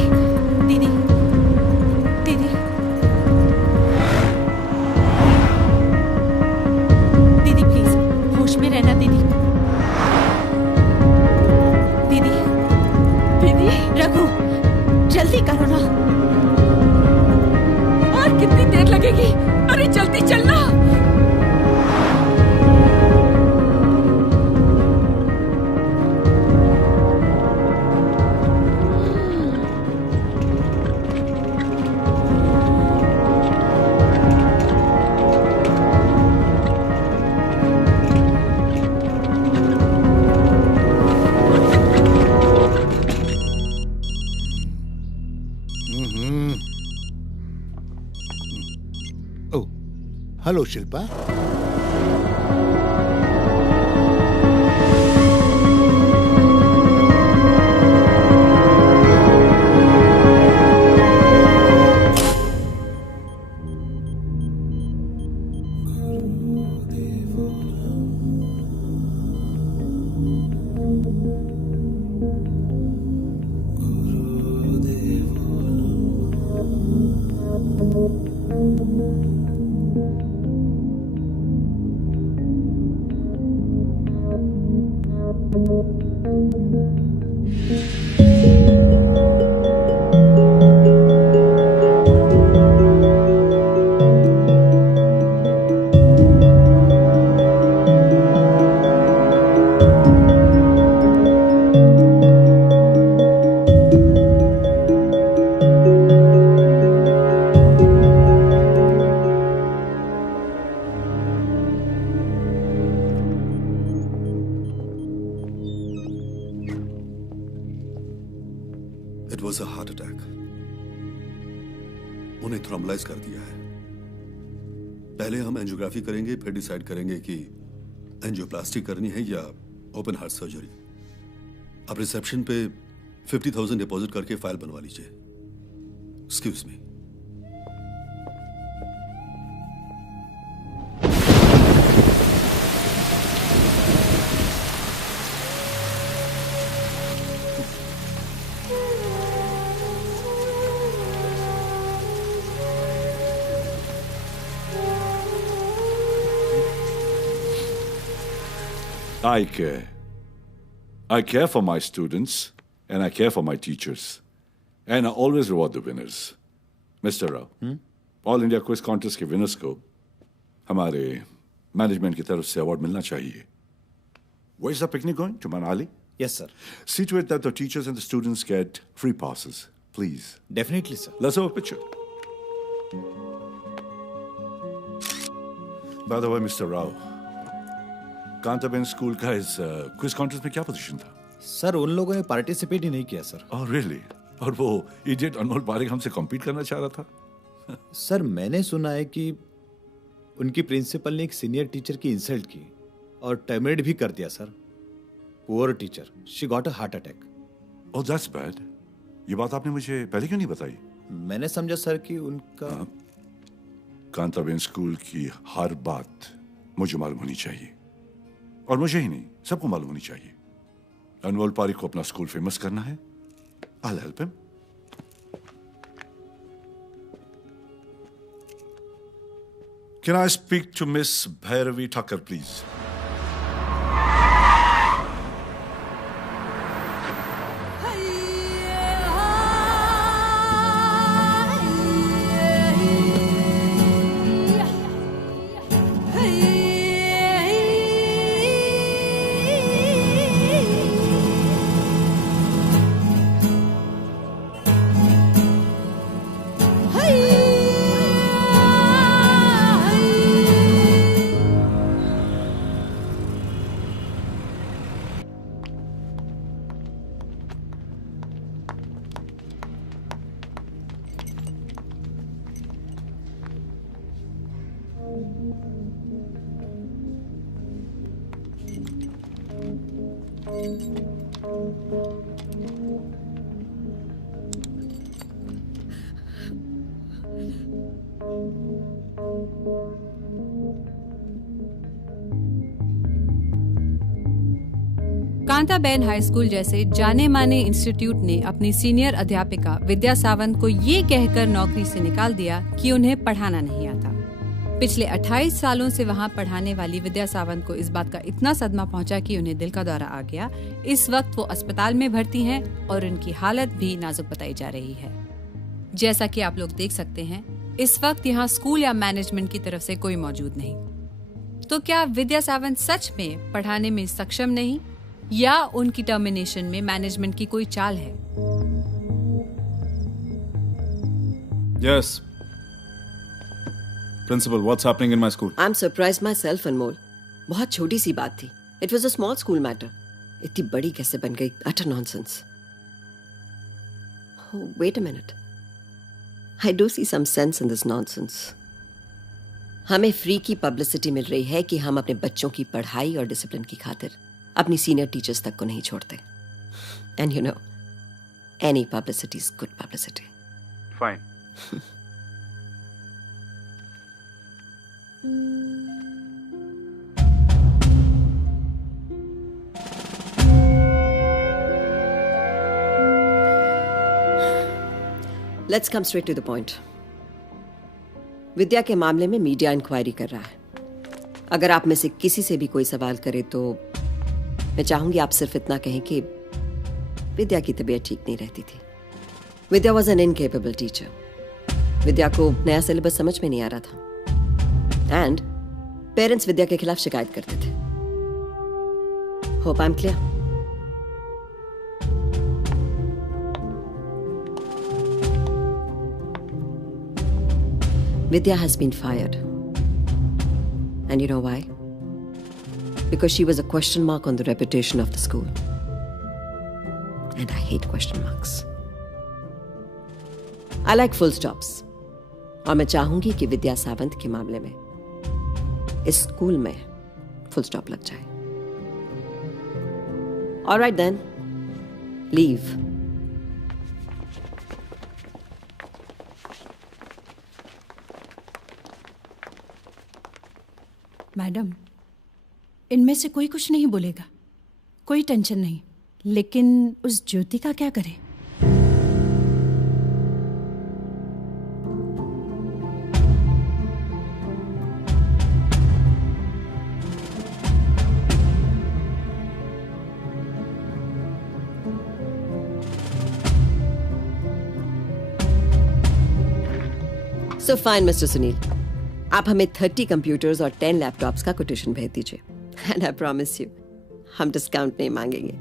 जल्दी करो ना। और कितनी देर लगेगी? अरे जल्दी चलना। Hello Shilpa. It was a heart attack. उन्हें थ्रोम्बलाइज कर दिया है। पहले हम एंजियोग्राफी करेंगे, फिर डिसाइड करेंगे कि एंजियोप्लास्टी करनी है या ओपन हार्ट सर्जरी। आप रिसेप्शन पे 50,000 डिपॉजिट करके फाइल बनवा लीजिए। Excuse me. I care. I care for my students and I care for my teachers. And I always reward the winners. Mr. Rao, All India Quiz Contest के winners को हमारे management की तरफ से award मिलना चाहिए. Where's the picnic going? To Manali? Yes, sir. See to it that the teachers and the students get free passes. Please. Definitely, sir. Let's have a picture. By the way, Mr. Rao, Kantaben school का इस quiz contest में क्या position था? Sir उन लोगों ने participate ही नहीं किया सर। Oh really? और वो इडियट अनमोल पारेख हमसे कॉम्पीट करना चाह रहा था? सर मैंने सुना है कि उनकी प्रिंसिपल ने एक सीनियर टीचर की इंसल्ट की और टर्मिनेट भी कर दिया sir. Poor teacher, she got a heart attack. Oh that's bad. ये बात आपने मुझे पहले क्यों नहीं बताई? मैंने समझा सर कि उनका कांताबेन स्कूल की हर बात मुझे मालूम होनी चाहिए, और मुझे ही नहीं सबको मालूम होनी चाहिए। अनमोल पारेख को अपना स्कूल फेमस करना है। I'll help him. Can I speak to Miss Bhairavi Thakur, please? Kantaben high school जैसे जाने माने इंस्टीट्यूट ने अपनी सीनियर अध्यापिका विद्या सावंत को ये कहकर नौकरी से निकाल दिया कि उन्हें पढ़ाना नहीं आता। पिछले 28 सालों से वहां पढ़ाने वाली विद्या सावंत को इस बात का इतना सदमा पहुंचा कि उन्हें दिल का दौरा आ गया। इस वक्त वो अस्पताल में भर्ती हैं और उनकी हालत भी नाजुक बताई जा रही है। जैसा कि आप लोग देख सकते हैं, इस वक्त यहाँ स्कूल या मैनेजमेंट की तरफ से कोई मौजूद नहीं। तो क्या विद्या सावंत सच में पढ़ाने में सक्षम नहीं, या उनकी टर्मिनेशन में मैनेजमेंट की कोई चाल है? Yes. Principal, what's happening in my school? I'm surprised myself, Anmol. बहुत छोटी सी बात थी. It was a small school matter. इतनी बड़ी कैसे बन गई? Utter nonsense. Oh, wait a minute. I do see some sense in this nonsense. हमें फ्री की पब्लिसिटी मिल रही है कि हम अपने बच्चों की पढ़ाई और डिसिप्लिन की खातिर अपनी सीनियर टीचर्स तक को नहीं छोड़ते. And you know, any publicity is good publicity. Fine. Let's come straight to the point. विद्या के मामले में मीडिया इंक्वायरी कर रहा है. अगर आप में से किसी से भी कोई सवाल करे तो मैं चाहूंगी आप सिर्फ इतना कहें कि विद्या की तबीयत ठीक नहीं रहती थी. विद्या वॉज एन इनकेपेबल टीचर. विद्या को नया सिलेबस समझ में नहीं आ रहा था एंड पेरेंट्स विद्या के खिलाफ शिकायत करते थे. Hope I am clear. Vidya has been fired. And you know why? Because she was a question mark on the reputation of the school. And I hate question marks. I like full stops. और मैं चाहूंगी कि विद्या सावंत के मामले में इस school में full stop लग जाए. All right then. Leave. Madam, इनमें से कोई कुछ नहीं बोलेगा, कोई टेंशन नहीं. लेकिन उस ज्योति का क्या करें? So fine, Mr. Sunil. आप हमें 30 कंप्यूटर्स और 10 लैपटॉप्स का कोटेशन भेज दीजिए. एंड आई प्रॉमिस यू हम डिस्काउंट नहीं मांगेंगे.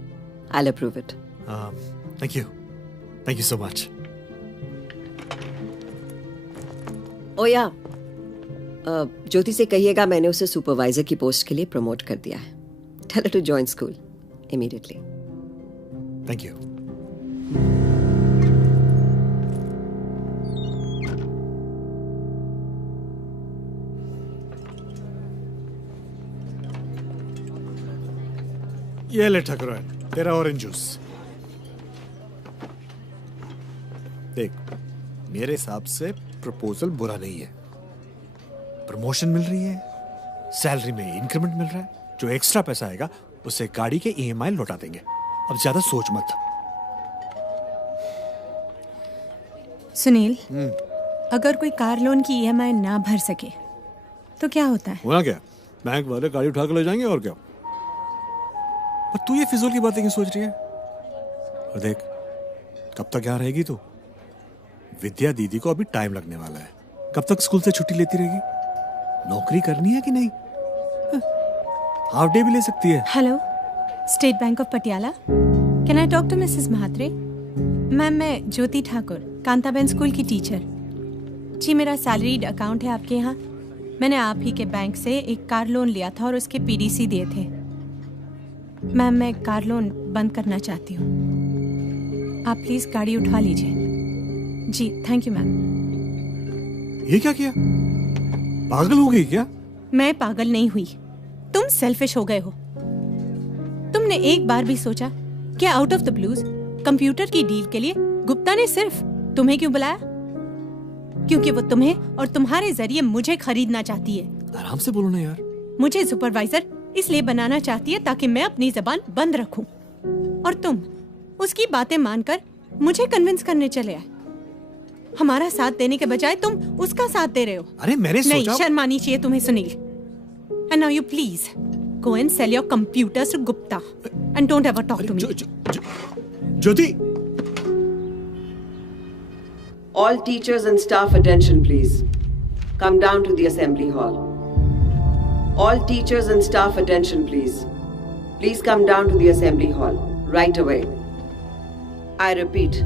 I'll approve it. Thank you. Thank you so much. Oh yeah. ज्योति से कहिएगा मैंने उसे सुपरवाइजर की पोस्ट के लिए प्रमोट कर दिया है. Tell her to join school immediately. Thank you. ये ले ठकुराइन, तेरा ऑरेंज जूस. देख, मेरे हिसाब से प्रपोजल बुरा नहीं है. प्रमोशन मिल रही है, सैलरी में इंक्रीमेंट मिल रहा है, जो एक्स्ट्रा पैसा आएगा उसे गाड़ी के EMI लौटा देंगे. अब ज्यादा सोच मत. सुनील, अगर कोई कार लोन की EMI ना भर सके तो क्या होता है? होना क्या? बैंक वाले गाड़ी उठा कर ले जाएंगे और क्या. और तू ये फिजूल की बातें क्यों सोच रही है? और देख, कब तक यहाँ रहेगी तू? विद्या दीदी को अभी टाइम लगने वाला है. कब तक स्कूल से छुट्टी लेती रहेगी? नौकरी करनी है कि नहीं? हाफ डे भी ले सकती है. Hello, State Bank of Patiala. Can I talk to Mrs Mhatre? Ma'am, मैं ज्योति ठाकुर, कांताबेन स्कूल की टीचर. जी, मेरा सैलरीड अकाउंट है आपके यहाँ. मैंने आप ही के बैंक से एक कार लोन लिया था और उसके PDC दिए थे. मैम, मैं कार लोन बंद करना चाहती हूँ. आप प्लीज गाड़ी उठवा लीजिए. जी, थैंक यू मैम. ये क्या किया? पागल हो गई क्या? मैं पागल नहीं हुई, तुम सेल्फिश हो गए हो. तुमने एक बार भी सोचा कि out of the blues computer की डील के लिए गुप्ता ने सिर्फ तुम्हें क्यों बुलाया? क्योंकि वो तुम्हें और तुम्हारे जरिए मुझे खरीदना चाहती है. आराम से बोलो ना यार. मुझे सुपरवाइजर इसलिए बनाना चाहती है ताकि मैं अपनी जबान बंद रखूं, और तुम उसकी बातें मानकर मुझे कन्विंस करने चले आए. हमारा साथ देने के बजाय तुम उसका साथ दे रहे हो। अरे मैंने नहीं, सोचा शर्म आनी चाहिए तुम्हें Sunil. And now you please go and sell your computers to Gupta and don't ever talk to me. Jyoti, All teachers and staff attention please. Come down to the assembly hall. All teachers and staff attention please. Please come down to the assembly hall right away. I repeat.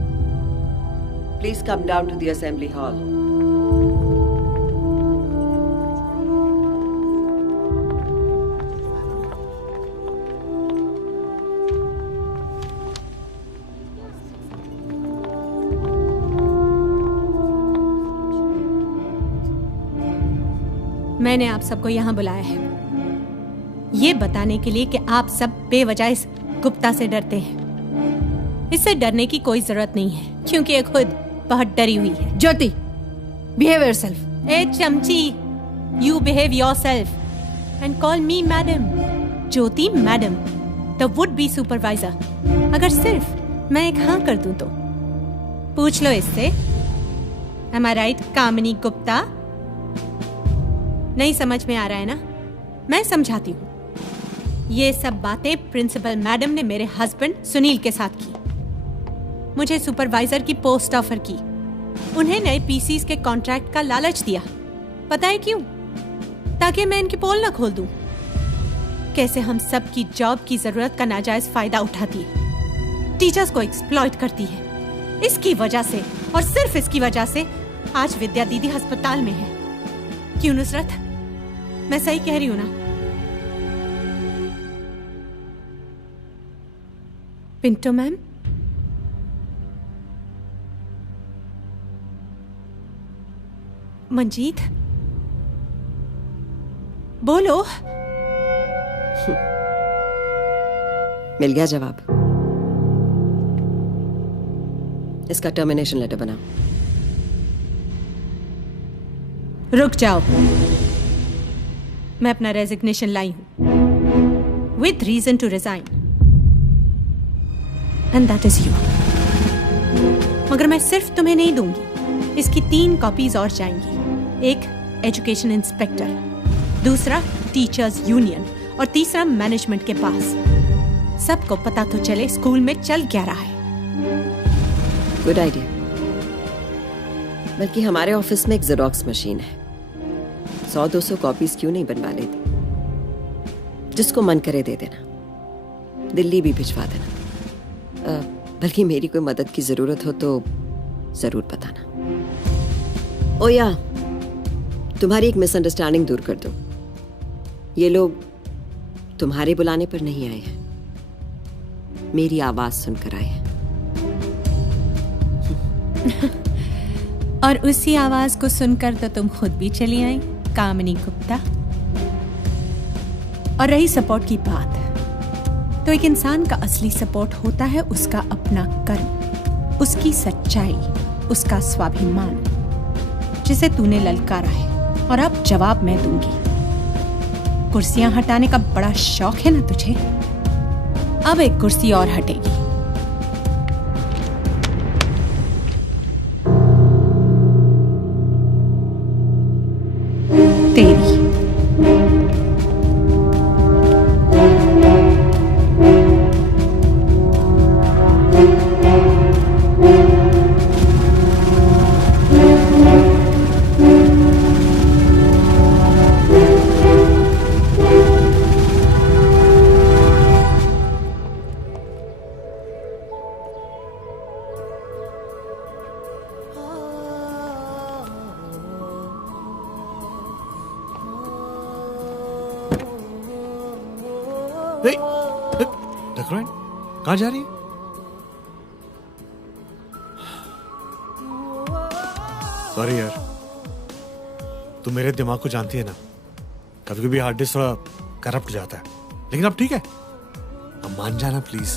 Please come down to the assembly hall. मैंने आप सबको यहाँ बुलाया है ये बताने के लिए कि आप सब बेवजह इस गुप्ता से डरते हैं। इससे डरने की कोई जरूरत नहीं है क्योंकि ये खुद बहुत डरी हुई है। Jyoti, behave yourself. ए चमची, you behave yourself and call me madam. Jyoti madam, the would be supervisor. अगर सिर्फ मैं एक हाँ कर दूं तो पूछ लो इससे। एम आई राइट कामिनी गुप्ता? नहीं समझ में आ रहा है ना? मैं समझाती हूँ। ये सब बातें प्रिंसिपल मैडम ने मेरे हस्बैंड सुनील के साथ की। मुझे सुपरवाइजर की पोस्ट ऑफर की। उन्हें नए पीसीस के कॉन्ट्रैक्ट का लालच दिया। पता है क्यों? ताकि मैं इनकी पोल न खोल दूं। कैसे हम सब की जॉब की जरूरत का नाजायज फायदा उठाती है, टीचर्स को एक्सप्लॉइट करती है। इसकी वजह से और सिर्फ इसकी वजह से आज विद्या दीदी अस्पताल में है। क्यों नुसरत, मैं सही कह रही हूं ना? पिंटो मैम, मंजीत, बोलो। मिल गया जवाब। इसका टर्मिनेशन लेटर बनाओ। रुक जाओ, मैं अपना रेजिग्नेशन लाई हूं with reason to resign and that is you. मगर मैं सिर्फ तुम्हें नहीं दूंगी, इसकी 3 कॉपीज और जाएंगी। एक एजुकेशन इंस्पेक्टर, दूसरा टीचर्स यूनियन और तीसरा मैनेजमेंट के पास। सबको पता तो चले स्कूल में चल क्या रहा है। Good idea. बल्कि हमारे ऑफिस में एक जेरोक्स मशीन है। 100-200 कॉपीज क्यों नहीं बनवा लेती? जिसको मन करे दे देना, दिल्ली भी भिजवा देना। बल्कि मेरी कोई मदद की जरूरत हो तो जरूर बताना। ओ या, तुम्हारी एक मिसअंडरस्टैंडिंग दूर कर दो। ये लोग तुम्हारे बुलाने पर नहीं आए हैं, मेरी आवाज सुनकर आए हैं। और उसी आवाज को सुनकर तो तुम खुद भी चली आई कामिनी गुप्ता। और रही सपोर्ट की बात, तो एक इंसान का असली सपोर्ट होता है उसका अपना कर्म, उसकी सच्चाई, उसका स्वाभिमान, जिसे तूने ललकारा है। और अब जवाब मैं दूंगी। कुर्सियां हटाने का बड़ा शौक है ना तुझे? अब एक कुर्सी और हटेगी। तेरी। कहाँ जा रही है? सॉरी यार, तुम मेरे दिमाग को जानती है ना, कभी कभी हार्ड डिस्क थोड़ा करप्ट जाता है, लेकिन अब ठीक है, अब मान जाना प्लीज।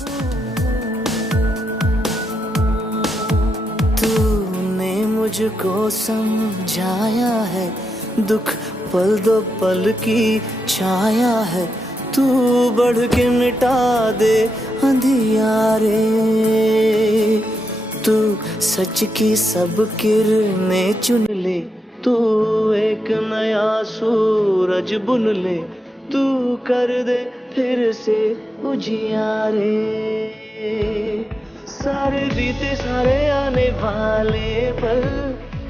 तूने मुझको समझाया है, दुख पल दो पल की छाया है, तू बढ़ के मिटा दे अंधियारे। तू सच की सब किरणें चुन ले, तू एक नया सूरज बुन ले, तू कर दे फिर से उजियारे, सारे बीते सारे आने वाले पल,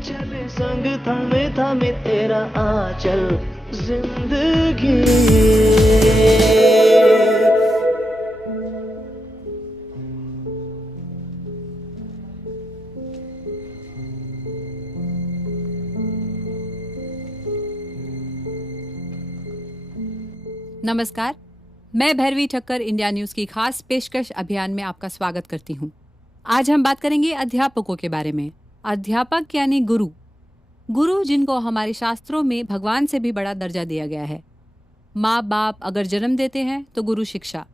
चले संग थामे थामे तेरा आंचल जिंदगी। नमस्कार, मैं भैरवी ठक्कर इंडिया न्यूज की खास पेशकश अभियान में आपका स्वागत करती हूँ। आज हम बात करेंगे अध्यापकों के बारे में। अध्यापक यानी गुरु, गुरु जिनको हमारे शास्त्रों में भगवान से भी बड़ा दर्जा दिया गया है। माँ बाप अगर जन्म देते हैं तो गुरु शिक्षा।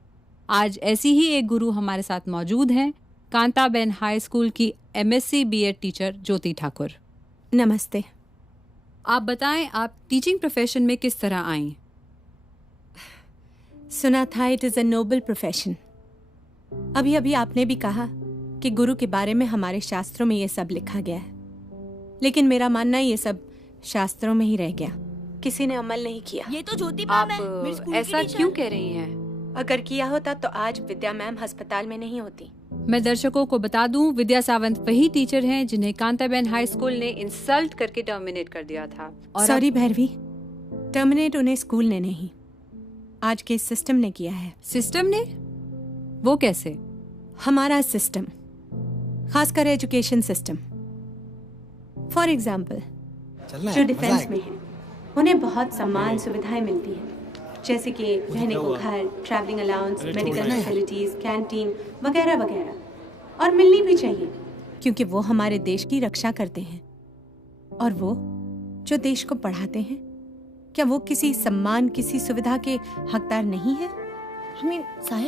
आज ऐसी ही एक गुरु हमारे साथ मौजूद हैं, कांताबेन हाई स्कूल की MSc B.Ed टीचर ज्योति ठाकुर। नमस्ते। आप बताएं, आप टीचिंग प्रोफेशन में किस तरह आई? सुना था it is a noble profession. अभी अभी आपने भी कहा कि गुरु के बारे में हमारे शास्त्रों में ये सब लिखा गया है, लेकिन मेरा मानना ये सब शास्त्रों में ही रह गया, किसी ने अमल नहीं किया। ये तो ज्योति मैम है, मेरी स्कूल की ऐसा टीचर। क्यों कह रही हैं? अगर किया होता तो आज विद्या मैम अस्पताल में नहीं होती। मैं दर्शकों को बता दूं, विद्या सावंत वही टीचर हैं जिन्हें कांताबेन हाई स्कूल ने इंसल्ट करके टर्मिनेट कर दिया था। सॉरी भैरवी, टर्मिनेट उन्हें स्कूल ने नहीं, आज के सिस्टम ने किया है। सिस्टम ने? वो कैसे? हमारा सिस्टम, खासकर एजुकेशन सिस्टम। फॉर एग्जाम्पल, जो डिफेंस में है उन्हें बहुत सम्मान सुविधाएं मिलती हैं, जैसे कि रहने को घर, travelling allowance, medical facilities, canteen वगैरह वगैरह, और मिलनी भी चाहिए क्योंकि वो हमारे देश की रक्षा करते हैं। और वो जो देश को पढ़ाते हैं, क्या वो किसी सम्मान, किसी सुविधा के हकदार नहीं है?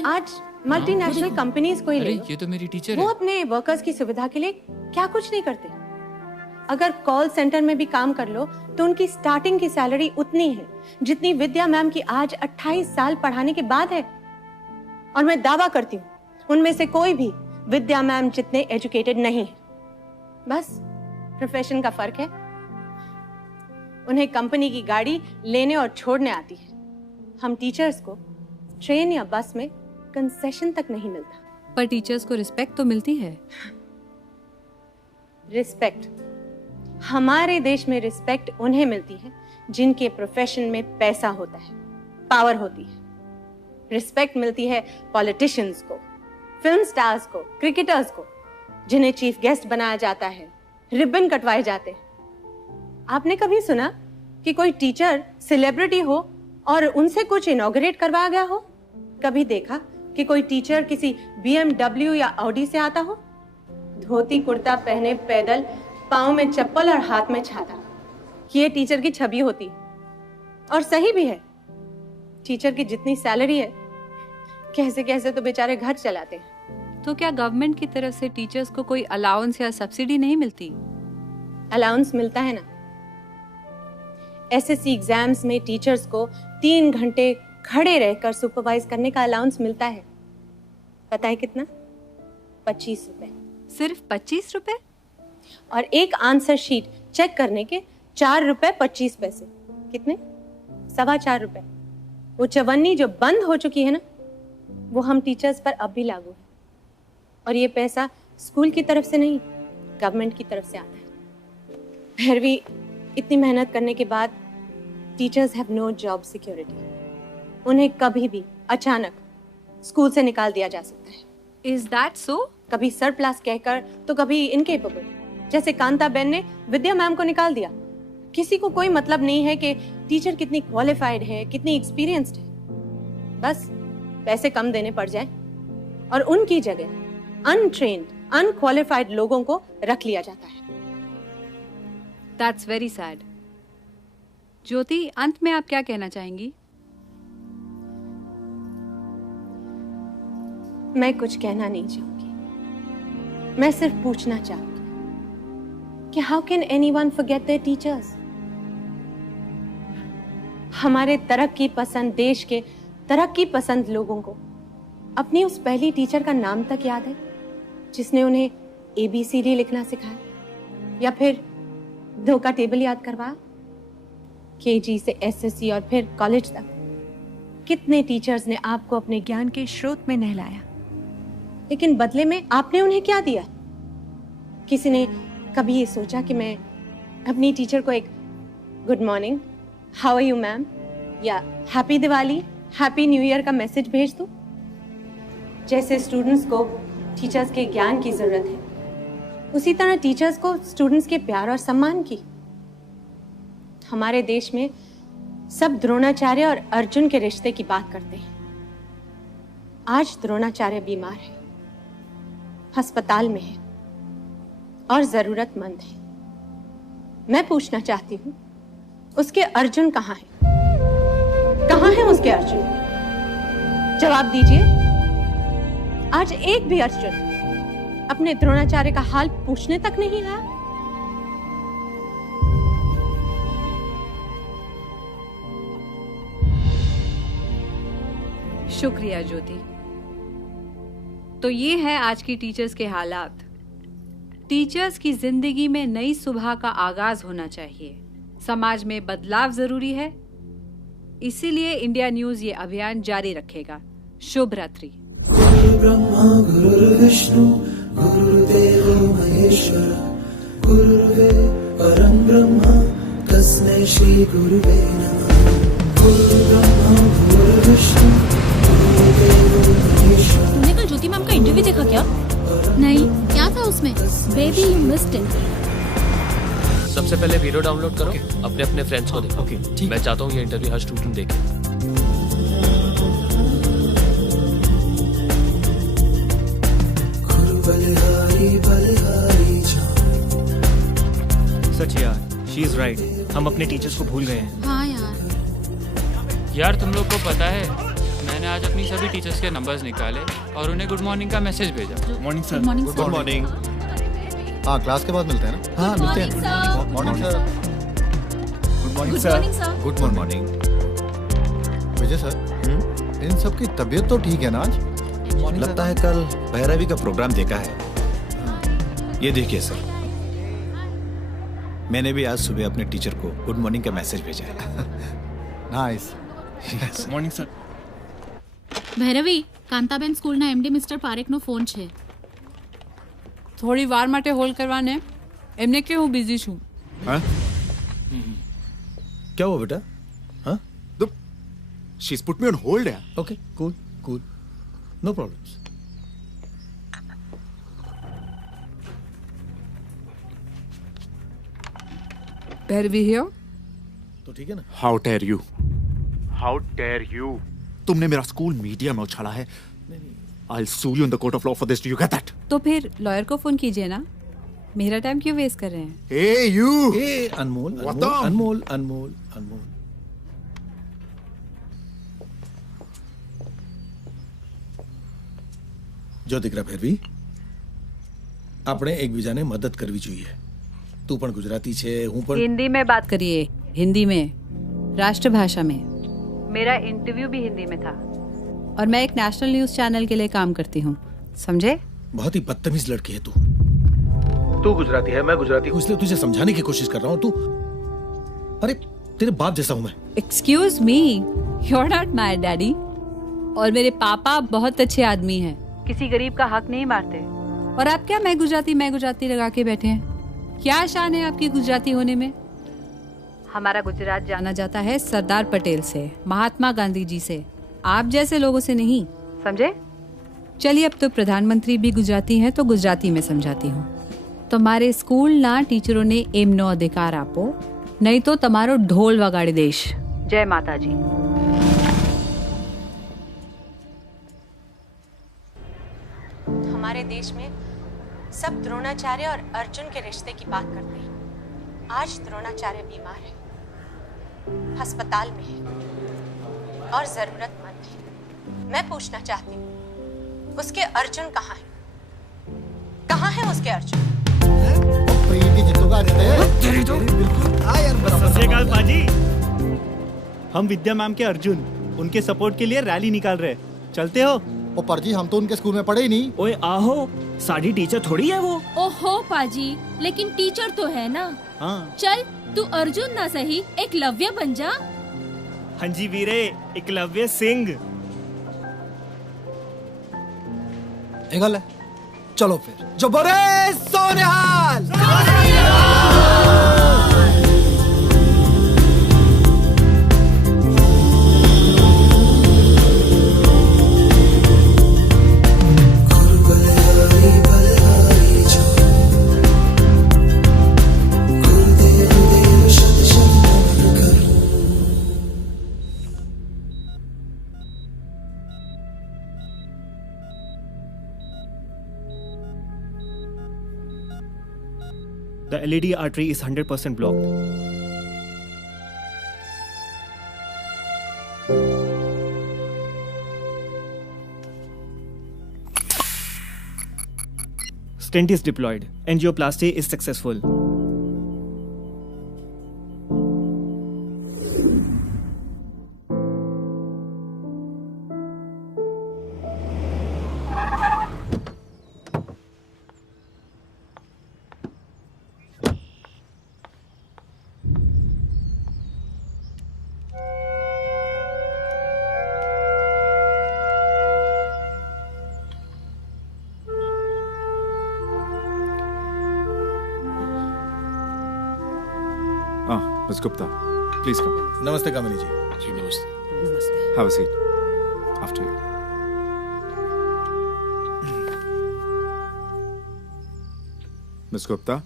आज मल्टीनेशनल कंपनीज को ही ले लो, ये तो मेरी टीचर वो है। अपने वर्कर्स की सुविधा के लिए क्या कुछ नहीं करते। अगर कॉल सेंटर में भी काम कर लो तो उनकी स्टार्टिंग की सैलरी उतनी है जितनी विद्या मैम की आज 28 साल पढ़ाने के बाद है। और मैं दावा करती हूँ उनमें से कोई भी विद्या मैम जितने एजुकेटेड नहीं है। बस प्रोफेशन का फर्क है। उन्हें कंपनी की गाड़ी लेने और छोड़ने आती है। हम टीचर्स को ट्रेन या बस में कंसेशन तक नहीं मिलता। पर टीचर्स को रिस्पेक्ट तो मिलती है। रिस्पेक्ट, हमारे देश में रिस्पेक्ट उन्हें मिलती है जिनके प्रोफेशन में पैसा होता है, पावर होती है। रिस्पेक्ट मिलती है पॉलिटिशियंस को, फिल्म स्टार्स को, क्रिकेटर्स को, जिन्हें चीफ गेस्ट बनाया जाता है, रिबन कटवाए जाते हैं। आपने कभी सुना कि कोई टीचर सेलिब्रिटी हो और उनसे कुछ इनॉग्रेट करवाया गया हो? कभी देखा कि कोई टीचर किसी BMW या ऑडी से आता हो? धोती कुर्ता पहने पैदल, पाँव में चप्पल और हाथ में छाता, ये टीचर की छवि होती है। और सही भी है। टीचर की जितनी सैलरी है, कैसे कैसे तो बेचारे घर चलाते हैं। तो क्या गवर्नमेंट की तरफ से टीचर्स को कोई अलाउंस या सब्सिडी नहीं मिलती? अलाउंस मिलता है ना। SSC एग्जाम्स में टीचर्स को 3 घंटे खड़े रहकर सुपरवाइज करने का अलाउंस मिलता है। पता है कितना? 25 रुपए। सिर्फ 25 रुपए? और एक आंसर शीट चेक करने के 4 रुपए 25 पैसे। कितने? 4.25 रुपए। वो चवन्नी जो बंद हो चुकी है ना, वो हम टीचर्स पर अब भी लागू है। और ये पैसा स्कूल की तरफ से नहीं, गवर्नमेंट की तरफ से आता है। भैरवी, इतनी मेहनत करने के बाद teachers have no job security. उन्हें कभी भी अचानक स्कूल से निकाल दिया जा सकता है। Is that so? कभी सरप्लस कहकर तो कभी इनकेपेबल, जैसे कांताबेन ने विद्या मैम को निकाल दिया। किसी को कोई मतलब नहीं है कि टीचर कितनी क्वालिफाइड है, कितनी एक्सपीरियंस्ड है। बस पैसे कम देने पड़ जाए और उनकी जगह अनट्रेन्ड, अनक्वालिफाइड लोगों को रख लिया जाता है। That's very sad. ज्योति, अंत में आप क्या कहना चाहेंगी? मैं कुछ कहना नहीं चाहूंगी। मैं सिर्फ पूछना चाहूंगी कि how can anyone forget there teachers? हमारे तरक्की पसंद देश के तरक्की पसंद लोगों को अपनी उस पहली टीचर का नाम तक याद है जिसने उन्हें ABCD लिखना सिखाया, या फिर 2 का टेबल याद करवाया? KG से SSC और फिर कॉलेज तक कितने टीचर्स ने आपको अपने ज्ञान के स्रोत में नहलाया, लेकिन बदले में आपने उन्हें क्या दिया? किसी ने कभी ये सोचा कि मैं अपनी टीचर को एक good morning, how are you ma'am, या happy Diwali, happy new year का मैसेज भेज दूं? जैसे स्टूडेंट्स को टीचर्स के ज्ञान की जरूरत है, उसी तरह टीचर्स को स्टूडेंट्स के प्यार और सम्मान की। हमारे देश में सब द्रोणाचार्य और अर्जुन के रिश्ते की बात करते हैं। आज द्रोणाचार्य बीमार है, अस्पताल में है और जरूरतमंद है। मैं पूछना चाहती हूँ, उसके अर्जुन कहाँ है? कहाँ है उसके अर्जुन? जवाब दीजिए। आज एक भी अर्जुन अपने द्रोणाचार्य का हाल पूछने तक नहीं आया। शुक्रिया ज्योति। तो ये है आज की टीचर्स के हालात। टीचर्स की जिंदगी में नई सुबह का आगाज होना चाहिए। समाज में बदलाव जरूरी है, इसीलिए इंडिया न्यूज ये अभियान जारी रखेगा। शुभ रात्रि। ब्रह्मा गुरुर्विष्णु गुरुर्देवो महेश्वर गुरुर्वे परं ब्रह्म तस्मै श्री गुरुवे नमः। गुरु ब्रह्मा गुरुर्विष्णु गुरुर्देवो महेश्वर। तूने कल ज्योति मैम का इंटरव्यू देखा क्या? नहीं, क्या था उसमें? Baby you missed it. सबसे पहले वीडियो डाउनलोड करो, अपने अपने फ्रेंड्स को दिखाओ। मैं चाहता हूँ ये इंटरव्यू हर स्टूडेंट देखे। सच यार, शी इज राइट। हम अपने टीचर्स को भूल गए हैं। हाँ यार। यार तुम लोग को पता है, मैंने आज अपनी सभी टीचर्स के नंबर्स निकाले और उन्हें गुड मॉर्निंग का मैसेज भेजा। Morning sir. Good morning. हाँ, क्लास के बाद मिलते हैं ना? हाँ, मिलते हैं। Morning sir. Good morning sir. Good morning. Vijay sir, इन सब की तबीयत तो ठीक है ना आज? लगता है कल भैरवी का प्रोग्राम देखा है। ये देखिए सर, मैंने भी आज सुबह अपने टीचर को गुड मॉर्निंग का मैसेज भेजा है। Nice. Morning sir. Bhairavi, Kantaben સ્કૂલના MD મિસ્ટર પારેખનો ફોન છે. થોડી વાર માટે હોલ્ડ કરવાને એમને કે હું બિઝી છું. हाँ? क्या हुआ बेटा? हाँ? She's put me on hold यार. Okay, cool, cool. No problems. Bhairavi here? तो ठीक है ना? How dare you? How dare you? तुमने मेरा स्कूल मीडिया में उछाला है. I'll sue you in the court of law for this. Do you get that? तो फिर लॉयर को फोन कीजिए ना. मेरा टाइम क्यों वेस्ट कर रहे हैं? Hey you! Hey अनमोल, अनमोल, अनमोल, अनमोल. જો દીકરા ભેરવી, આપણે એકબીજાને મદદ કરવી જોઈએ. તું પણ ગુજરાતી છે, હું પણ. हिंदी में बात करिए. हिंदी में, राष्ट्रभाषा में. मेरा इंटरव्यू भी हिंदी में था और मैं एक नेशनल न्यूज चैनल के लिए काम करती हूँ. समझे? बहुत ही बदतमीज लड़की है तू. तू गुजराती है, मैं गुजराती हूँ, इसलिए तुझे समझाने की कोशिश कर रहा हूँ. तू, अरे तेरे बाप जैसा हूँ मैं. Excuse me, you are not my daddy. और मेरे पापा बहुत अच्छे आदमी हैं, किसी गरीब का हक नहीं मारते. और आप क्या मैं गुजराती लगा के बैठे हैं? क्या शान है आपकी गुजराती होने में? हमारा गुजरात जाना जाता है सरदार पटेल से, महात्मा गांधी जी से, आप जैसे लोगों से नहीं. समझे? चलिए, अब तो प्रधानमंत्री भी गुजराती हैं तो गुजराती में समझाती हूँ. तुम्हारे स्कूल ना टीचरों ने एमनो अधिकार आपो, नहीं तो तुम्हारो ढोल वगाड़ी देश. जय माता जी. हमारे देश में सब द्रोणाचार्य और अर्जुन के रिश्ते की बात करते हैं. आज द्रोणाचार्य बीमार है, अस्पताल में है और जरूरतमंद है. मैं पूछना चाहती हूँ, उसके अर्जुन कहाँ है? कहाँ है उसके अर्जुन? बाजी, हम विद्या मैम के अर्जुन, उनके सपोर्ट के लिए रैली निकाल रहे हैं. चलते हो? ओ परजी, हम तो उनके स्कूल में पढ़े ही नहीं। ओए आहो, साडी टीचर थोड़ी है वो। ओहो पाजी, लेकिन टीचर तो है ना। हाँ। चल तू अर्जुन ना सही एकलव्य बन जा। हाँ जी वीरे, एकलव्य सिंह। एक गल है, चलो फिर जो बोले सोनिहाल। The LED artery is 100% blocked. Stent is deployed. Angioplasty is successful. Ms. Gupta, please come. नमस्ते कामिनी जी। जी नमस्ते। नमस्ते। Have a seat. After you. Ms. Gupta,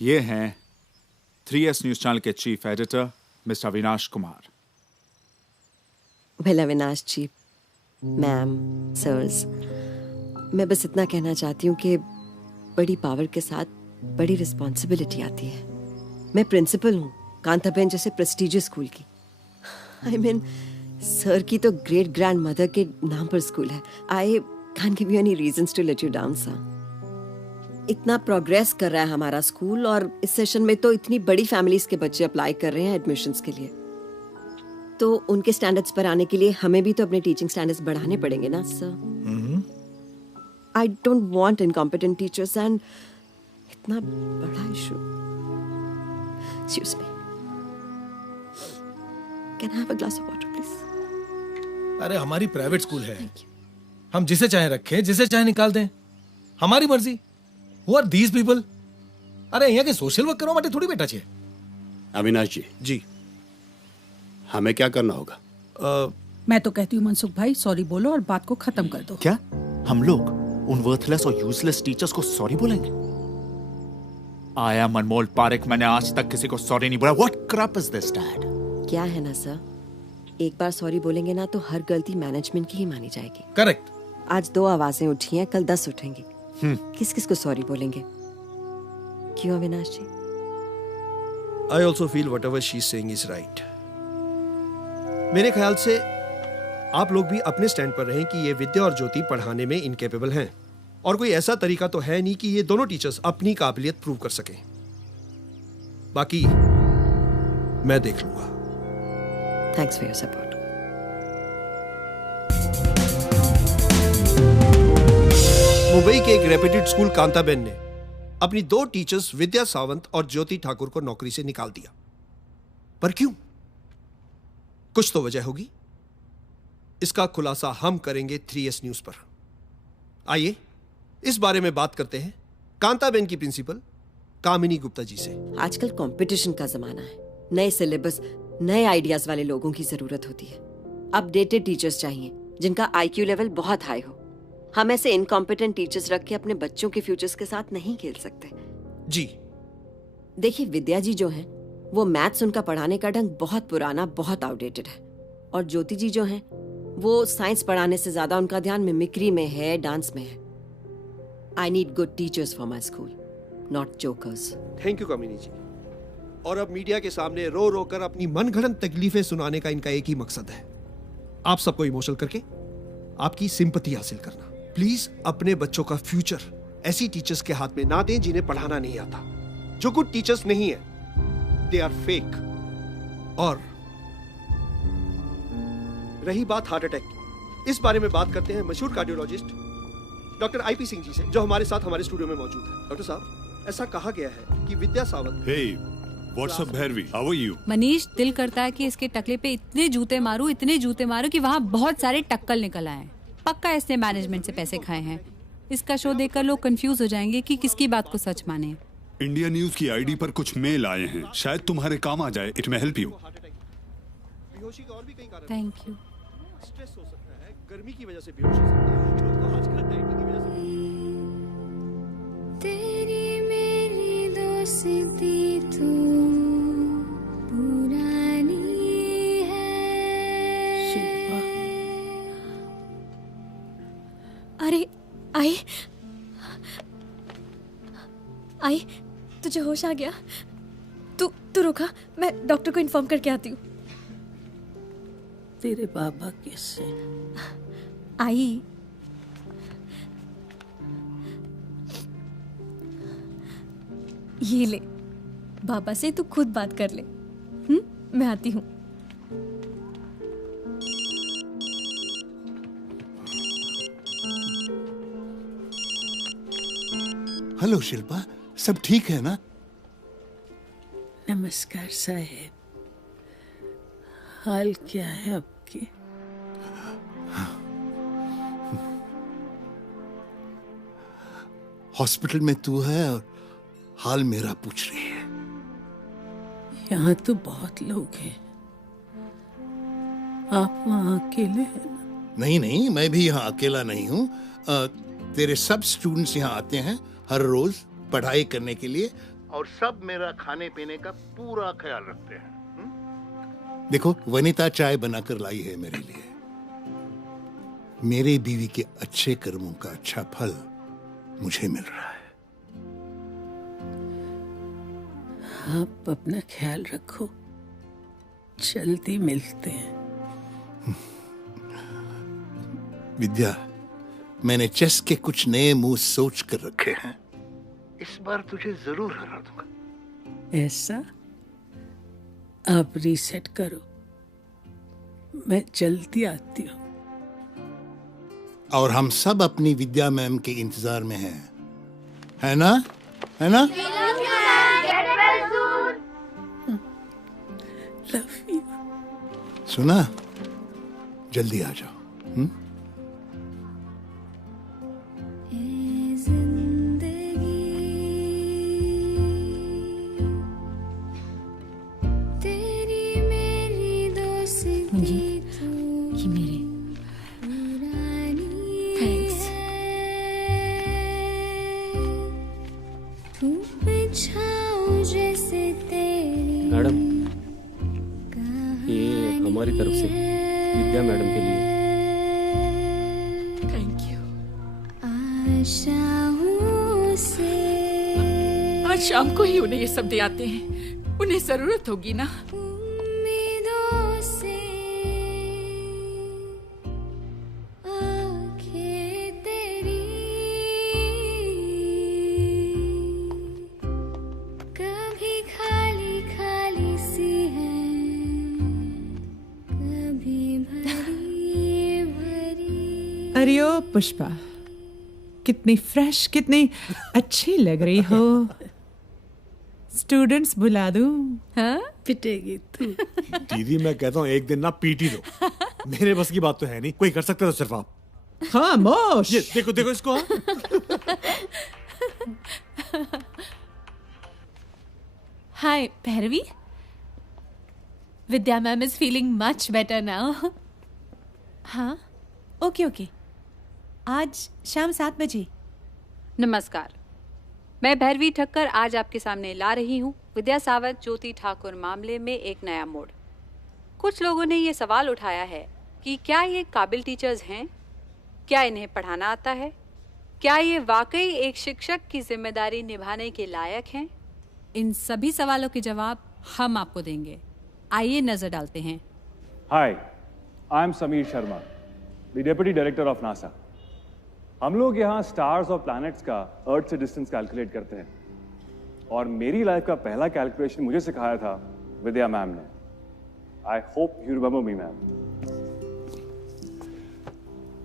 ये हैं 3S न्यूज चैनल के chief editor mister Avinash Kumar. Well Avinash ji, ma'am, sirs, मैं बस इतना कहना चाहती हूँ कि बड़ी पावर के साथ बड़ी रिस्पॉन्सिबिलिटी आती है। मैं प्रिंसिपल हूँ कांताबेन जैसे प्रेस्टिजियस स्कूल की। आई मीन सर की तो ग्रेट ग्रैंड मदर के नाम पर स्कूल है। I can't give you any reasons to let you down sir. इतना प्रोग्रेस कर रहा है हमारा स्कूल, और इस सेशन में तो इतनी बड़ी फैमिलीज के बच्चे अप्लाई कर रहे हैं एडमिशन्स के लिए। तो उनके स्टैंडर्ड्स पर आने के लिए हमें भी तो अपने टीचिंग स्टैंडर्ड्स बढ़ाने पड़ेंगे ना sir. I don't want incompetent teachers and इतना बड़ा issue. Excuse me. Can I have a glass of water, please? अरे हमारी प्राइवेट स्कूल है, हम जिसे चाहे रखें, जिसे चाहे निकाल दें, हमारी मर्जी। Who are these people? अरे यहाँ के सोशल वर्क करो माटे थोड़ी बेटा चाहिए। अविनाश जी। जी। हमें क्या करना होगा? मैं तो कहती हूँ मनसुख भाई सॉरी बोलो और बात को खत्म कर दो। क्या हम लोग उन वर्थलेस और यूजलेस टीचर्स को सॉरी बोलेंगे? I am अनमोल पारेख, मैंने आज तक किसी को सॉरी नहीं बोला। What crap is this, Dad? क्या है ना सर, एक बार सॉरी बोलेंगे ना तो हर गलती मैनेजमेंट की ही मानी जाएगी। करेक्ट। आज 2 आवाजें उठी हैं, कल 10 उठेंगी। किस किस को सॉरी बोलेंगे? क्यों अविनाश जी? I also feel whatever she's saying is right. मेरे ख्याल से आप लोग भी अपने स्टैंड पर रहें कि ये विद्या और ज्योति पढ़ाने में इनकेपेबल हैं, और कोई ऐसा तरीका तो है नहीं कि ये दोनों टीचर्स अपनी काबिलियत प्रूव कर सकें। बाकी मैं देख लूंगा। Thanks for your support. Mumbai के एक रेप्यूटेड स्कूल कांताबेन ने अपनी 2 टीचर्स विद्या सावंत और ज्योति ठाकुर को नौकरी से निकाल दिया। पर क्यों? कुछ तो वजह होगी। इसका खुलासा हम करेंगे 3S न्यूज पर। आइए इस बारे में बात करते हैं कांताबेन की प्रिंसिपल कामिनी गुप्ता जी से। आजकल कंपटीशन का जमाना है, नए सिलेबस, नए आइडियाज वाले लोगों की जरूरत होती है। अपडेटेड टीचर्स चाहिए जिनका IQ लेवल बहुत हाई हो। हम ऐसे इनकॉम्पिटेंट टीचर्स रख के अपने बच्चों के फ्यूचर्स के साथ नहीं खेल सकते। जी देखिए, विद्या जी जो हैं, वो मैथ्स, उनका पढ़ाने का ढंग बहुत पुराना, बहुत आउटडेटेड है। और ज्योति जी जो हैं, वो साइंस पढ़ाने से ज्यादा उनका ध्यान मिमिक्री में है, डांस में है। I need good teachers for my school, not jokers. Thank you Kamini ji. और अब मीडिया के सामने रो रो कर अपनी मनगढ़ंत तकलीफें सुनाने का इनका एक ही मकसद है, आप सबको इमोशनल करके आपकी सिंपैथी हासिल करना। प्लीज अपने बच्चों का फ्यूचर ऐसी टीचर्स के हाथ में ना दें जिन्हें पढ़ाना नहीं आता, जो गुड टीचर्स नहीं है, दे आर फेक। और रही बात हार्ट अटैक की, इस बारे में बात करते हैं मशहूर cardiologist doctor IP Singh ji से, जो हमारे साथ हमारे स्टूडियो में मौजूद है। डॉक्टर साहब, ऐसा कहा गया है कि विद्या Sawant. Hey, what's up, Bhairavi? How are you? Manish, दिल करता है कि इसके टकले पे इतने जूते मारूं कि वहाँ बहुत सारे टक्कल निकल आए। पक्का इसने मैनेजमेंट से पैसे खाए हैं। इसका शो देखकर लोग कंफ्यूज हो जाएंगे कि किसकी बात को सच माने। इंडिया न्यूज की आईडी पर कुछ मेल आए हैं, शायद तुम्हारे काम आ जाए। It may help you. Thank you. Stress हो सकता है, गर्मी की वजह से बेहोश हो सकता है, लोग तो आजकल डाइटिंग की वजह से। तेरी मेरी दोस्ती तू पुरानी है। अरे आई तुझे होश आ गया? तू रुका, मैं डॉक्टर को इन्फॉर्म करके आती हूँ। तेरे बाबा कैसे? आई ये ले, बाबा से तू खुद बात कर ले। मैं आती हूँ। हेलो शिल्पा, सब ठीक है ना? नमस्कार साहेब, हाल क्या है आपके? हॉस्पिटल में तू है और हाल मेरा पूछ रही है। यहाँ तो बहुत लोग हैं, आप वहाँ अकेले हैं ना? नहीं, मैं भी यहाँ अकेला नहीं हूँ। तेरे सब स्टूडेंट्स यहाँ आते हैं हर रोज पढ़ाई करने के लिए, और सब मेरा खाने पीने का पूरा ख्याल रखते हैं। देखो, वनिता चाय बनाकर लाई है मेरे लिए। मेरे बीवी के अच्छे कर्मों का अच्छा फल मुझे मिल रहा है। आप अपना ख्याल रखो, जल्दी मिलते हैं। विद्या, मैंने चेस के कुछ नए मूव सोच कर रखे हैं, इस बार तुझे जरूर हरा दूंगा। ऐसा? आप रीसेट करो, मैं जल्दी आती हूँ। और हम सब अपनी विद्या मैम के इंतजार में हैं, है ना? है ना? Love you. सुना, जल्दी आ जाओ। मैडम, ये हमारी तरफ से विद्या मैडम के लिए। Thank you. आज शाम को ही उन्हें ये सब दे आते हैं, उन्हें जरूरत होगी ना। अरे ओ पुष्पा, कितनी फ्रेश, कितनी अच्छी लग रही हो। स्टूडेंट्स बुला दूं? हाँ? पिटेगी तू। दीदी, मैं कहता हूँ एक दिन ना पीटी दो। मेरे बस की बात तो है नहीं, कोई कर सकता तो सिर्फ आप। खामोश। ये देखो इसको। Hi Bhairavi, Vidya ma'am is feeling much better now. हाँ, ओके, आज शाम 7 बजे। नमस्कार, मैं भैरवी ठक्कर आज आपके सामने ला रही हूँ विद्या सावंत ज्योति ठाकुर मामले में एक नया मोड़। कुछ लोगों ने ये सवाल उठाया है कि क्या ये काबिल टीचर्स हैं? क्या इन्हें पढ़ाना आता है? क्या ये वाकई एक शिक्षक की जिम्मेदारी निभाने के लायक हैं? इन सभी सवालों के जवाब हम आपको देंगे। आइए नजर डालते हैं। Hi, I am Sameer Sharma, the deputy director of NASA. हम लोग यहाँ स्टार्स और प्लैनेट्स का अर्थ से डिस्टेंस कैलकुलेट करते हैं, और मेरी लाइफ का पहला कैलकुलेशन मुझे सिखाया था विद्या मैम ने। I hope you remember me ma'am.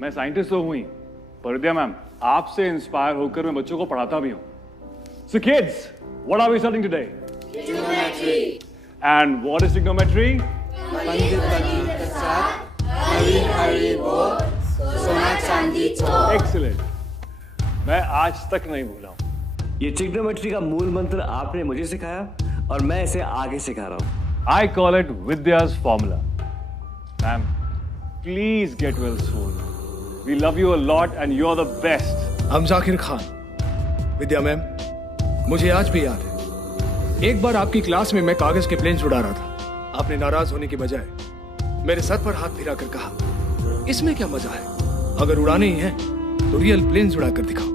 मैं साइंटिस्ट तो हूं ही, पर विद्या मैम आपसे इंस्पायर होकर मैं बच्चों को पढ़ाता भी हूं. So kids, what are we studying today? Trigonometry. And what is trigonometry? Excellent. मैं आज तक नहीं भूला हूं. ये ट्रिग्नोमेट्री का मूल मंत्र आपने मुझे सिखाया और मैं इसे आगे सिखा रहा हूं. I call it Vidya's formula. Ma'am, please get well soon. We love you a lot and you're the best. हम जाकिर खान. विद्या मैम, मुझे आज भी याद है, एक बार आपकी क्लास में मैं कागज के प्लेन्स उड़ा रहा था. आपने नाराज होने के बजाय मेरे सर पर हाथ फिरा कर कहा, इसमें क्या मजा है, अगर उड़ाने ही है तो रियल प्लेन्स उड़ा कर दिखाओ.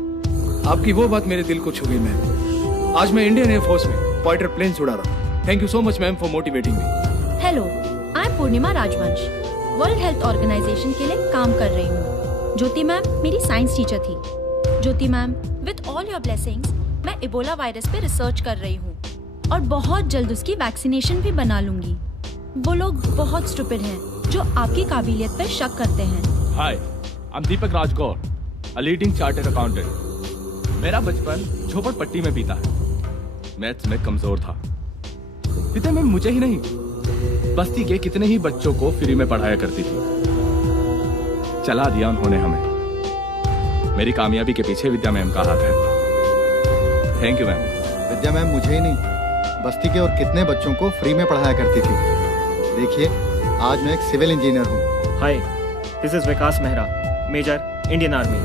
आपकी वो बात मेरे दिल को छू गई मैम. आज मैं इंडियन एयरफोर्स में फाइटर प्लेन्स उड़ा रहा हूँ. Thank you so much ma'am for motivating me. Hello, I am Purnima Rajvansh. World health organisation के लिए काम कर रही हूँ. ज्योति मैम मेरी साइंस टीचर थी. Jyoti ma'am, with all your blessings मैं इबोला वायरस पे रिसर्च कर रही हूँ और बहुत जल्द उसकी वैक्सीनेशन भी बना लूंगी. वो लोग बहुत स्टूपिड हैं जो आपकी काबिलियत पर शक करते हैं. Hi, I am Deepak Rajgaur, a leading chartered accountant. मेरा बचपन झोपड़पट्टी में बीता है. मैथ्स में कमजोर था. विद्या मैम मुझे ही नहीं, बस्ती के कितने ही बच्चों को फ्री में पढ़ाया करती थी. चला दिया उन्होंने हमें. मेरी कामयाबी के पीछे विद्या मैम का हाथ है. Thank you ma'am. Vidya ma'am मुझे ही नहीं, बस्ती के और कितने बच्चों को फ्री में पढ़ाया करती थी. देखिए, आज मैं एक सिविल इंजीनियर हूँ. Hi, this is Vikas Mehra, major, Indian army.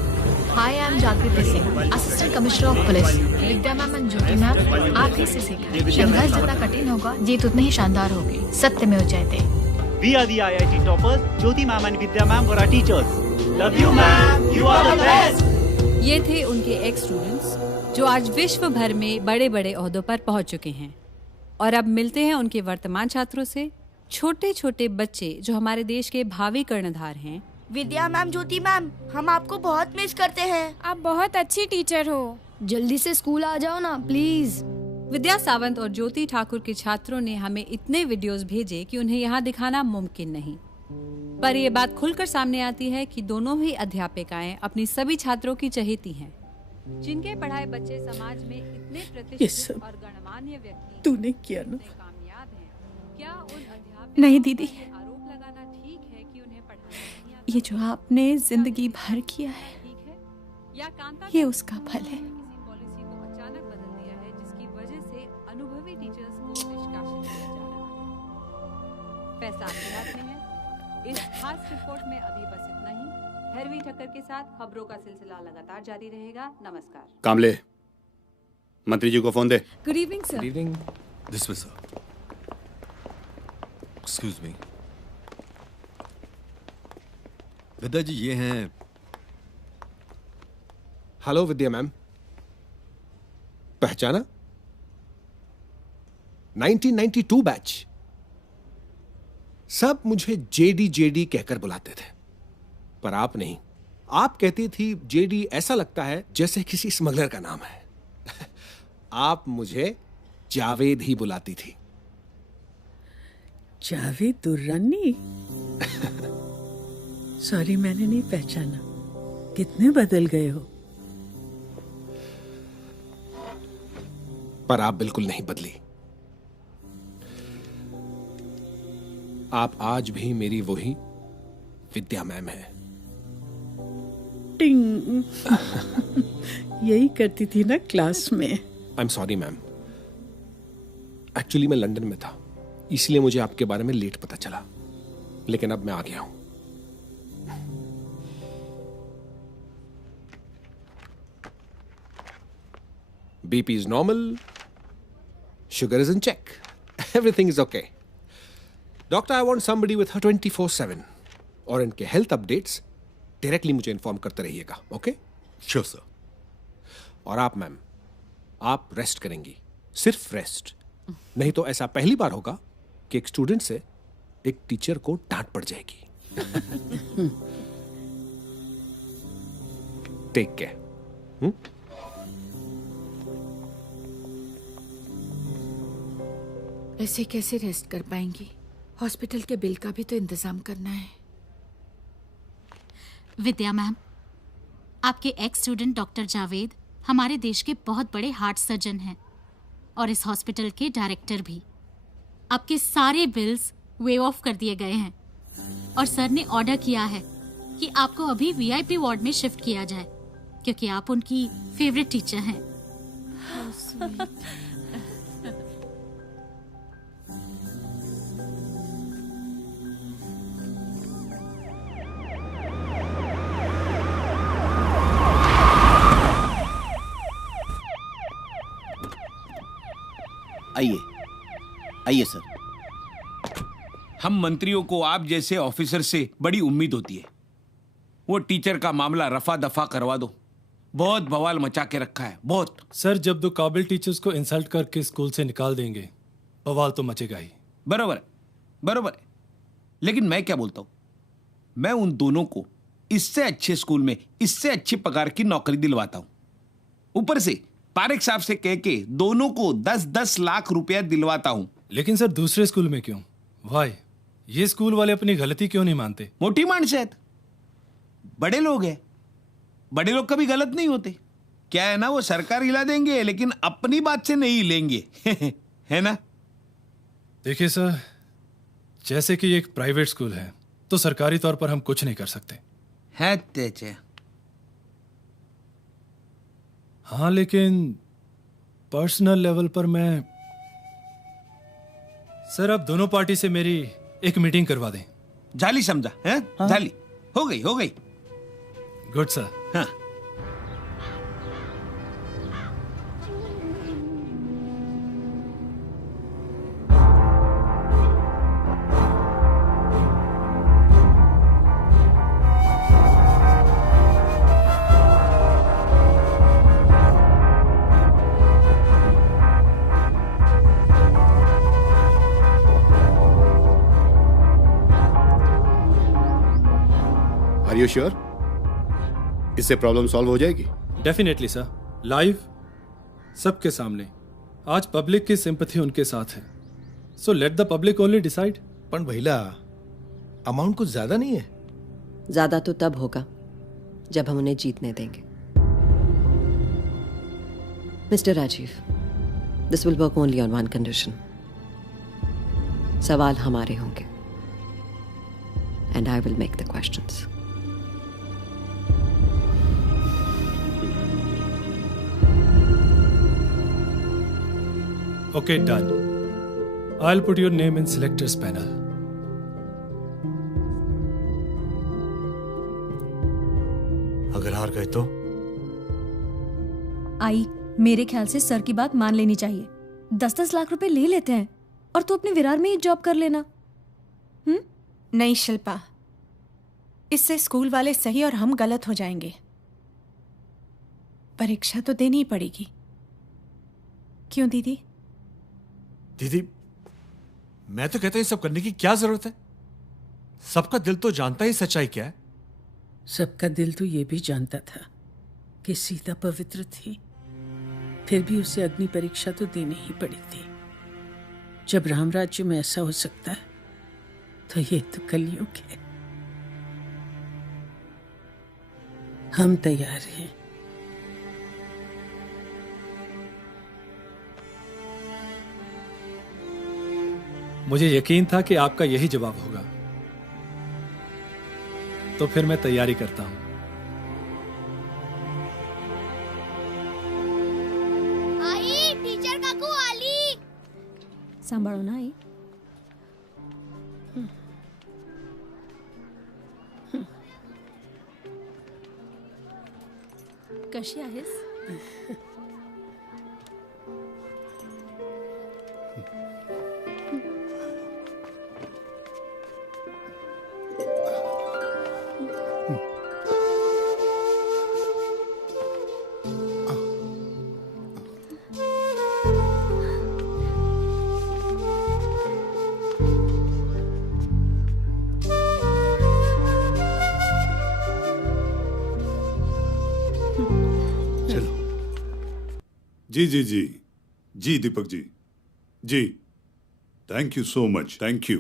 Hi, I am Jagriti Singh, assistant commissioner of police. Vidya ma'am and Jyoti ma'am, आप ही से सीखें. संघर्ष जितना कठिन होगा, जीत उतनी ही शानदार होगी. सत्य में उजयते. We are the IIT toppers, Jyoti ma'am and Vidya ma'am were our teachers. Love you ma'am, you are the best. ये थे उनके एक्स स्टूडेंट्स जो आज विश्व भर में बड़े बड़े ओहदों पर पहुंच चुके हैं. और अब मिलते हैं उनके वर्तमान छात्रों से. छोटे छोटे बच्चे जो हमारे देश के भावी कर्णधार हैं. विद्या मैम, ज्योति मैम, हम आपको बहुत मिस करते हैं. आप बहुत अच्छी टीचर हो. जल्दी से स्कूल आ जाओ ना प्लीज. विद्या सावंत और ज्योति ठाकुर के छात्रों ने हमें इतने वीडियोस भेजे कि उन्हें यहाँ दिखाना मुमकिन नहीं. पर ये बात खुलकर सामने आती है कि दोनों ही अध्यापिकाएं अपनी सभी छात्रों की चहेती हैं. जिनके पढ़ाए बच्चे समाज में इतने प्रतिष्ठित और गणमान्य व्यक्ति तूने किया ना. कामयाब हैं. क्या उन अध्यापकों नहीं दीदी, आरोप लगाना ठीक है कि उन्हें पढ़ाना नहीं आता? ये जो आपने जिंदगी भर किया है, या कांता ये उसका फल है. पॉलिसी को अचानक बदल दिया है जिसकी वजह से अनुभवी टीचर्स को निष्कासित किया जा रहा है. फैसला आपके हाथ में है. इस खास रिपोर्ट में अभी बस इतना ही. भैरवी ठक्कर के साथ खबरों का सिलसिला लगातार जारी रहेगा. नमस्कार. कामले, मंत्री जी को फोन दे. Good evening sir. Good evening. This way sir. Excuse me. Vidya ji ये हैं. Hello Vidya ma'am. पहचाना? 1992 बैच. सब मुझे जेडी जेडी कहकर बुलाते थे, पर आप नहीं. आप कहती थी जेडी ऐसा लगता है जैसे किसी स्मगलर का नाम है. आप मुझे जावेद ही बुलाती थी. जावेद दुर्रानी? सॉरी, मैंने नहीं पहचाना. कितने बदल गए हो. पर आप बिल्कुल नहीं बदली. आप आज भी मेरी वही विद्या मैम है. टिंग. यही करती थी ना क्लास में. I am sorry ma'am. Actually मैं लंदन में था, इसलिए मुझे आपके बारे में लेट पता चला. लेकिन अब मैं आ गया हूं. BP is normal. Sugar is in check. Everything is okay. Doctor, I want somebody with her 24/7. और इनके हेल्थ अपडेट्स डायरेक्टली मुझे इन्फॉर्म करते रहिएगा. ओके? Sure sir. और आप मैम, आप रेस्ट करेंगी. सिर्फ रेस्ट. नहीं तो ऐसा पहली बार होगा कि एक स्टूडेंट से एक टीचर को डांट पड़ जाएगी. Take care. ऐसे कैसे रेस्ट कर पाएंगी? हॉस्पिटल के बिल का भी तो इंतजाम करना है. विद्या मैम, आपके एक्स स्टूडेंट डॉक्टर जावेद हमारे देश के बहुत बड़े हार्ट सर्जन हैं और इस हॉस्पिटल के डायरेक्टर भी। आपके सारे बिल्स वेव ऑफ कर दिए गए हैं और सर ने ऑर्डर किया है कि आपको अभी वीआईपी वार्ड में शिफ्ट किया जाए क्योंकि आप उनकी फेवरेट टीचर हैं। आइए आइए सर। हम मंत्रियों को आप जैसे ऑफिसर से बड़ी उम्मीद होती है। वो टीचर का मामला रफा दफा करवा दो। बहुत बवाल मचा के रखा है, बहुत। सर, जब दो काबिल टीचर्स को इंसल्ट करके स्कूल से निकाल देंगे, बवाल तो मचेगा ही। बराबर है, बराबर है। लेकिन मैं क्या बोलता हूं, मैं उन दोनों को इससे अच्छे स्कूल में इससे अच्छी पगार की नौकरी दिलवाता हूं। ऊपर से पारेख साहब से कह के दोनों को 10-10 लाख रुपया दिलवाता हूं। लेकिन सर, दूसरे स्कूल में क्यों? वाई? ये स्कूल वाले अपनी गलती क्यों नहीं मानते? मोटी मानसियत। बड़े लोग हैं, बड़े लोग कभी गलत नहीं होते। क्या है ना, वो सरकार हिला देंगे लेकिन अपनी बात से नहीं लेंगे। है ना? देखिए सर, जैसे कि एक प्राइवेट स्कूल है तो सरकारी तौर पर हम कुछ नहीं कर सकते। है तेजे। हाँ, लेकिन पर्सनल लेवल पर मैं सर, अब दोनों पार्टी से मेरी एक मीटिंग करवा दें। जाली समझा है? हाँ? जाली हो गई, हो गई। Good sir. हाँ। Are you sure? इससे प्रॉब्लम सॉल्व हो जाएगी? डेफिनेटली सर, लाइव सबके सामने। आज पब्लिक की सिंपैथी उनके साथ है, so let the public only decide. पण भैला, अमाउंट कुछ ज्यादा नहीं है? ज्यादा तो तब होगा जब हम उन्हें जीतने देंगे। Mister Rajiv, this will work only on one condition. सवाल हमारे होंगे and I will make the questions. Okay, done. I'll put your name in selectors panel. अगर हार गए तो? आई, मेरे ख्याल से सर की बात मान लेनी चाहिए। 10-10 लाख रुपए ले लेते हैं और तू अपने विरार में ही जॉब कर लेना। नहीं शिल्पा, इससे स्कूल वाले सही और हम गलत हो जाएंगे। परीक्षा तो देनी ही पड़ेगी। क्यों दीदी? दीदी, मैं तो कहता हूं ये सब करने की क्या जरूरत है? सबका दिल तो जानता ही सच्चाई क्या है। सबका दिल तो ये भी जानता था कि सीता पवित्र थी, फिर भी उसे अग्नि परीक्षा तो देनी ही पड़ी थी। जब राम राज्य में ऐसा हो सकता है तो ये तो कलयुग है। हम तैयार हैं। मुझे यकीन था कि आपका यही जवाब होगा, तो फिर मैं तैयारी करता हूं। आई, टीचर काकू आली। सांभाळो ना आई। कशी आहेस? जी जी जी जी दीपक जी जी, thank you so much, thank you.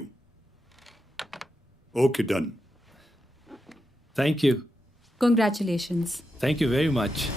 Okay, done. Thank you. Congratulations. Thank you very much.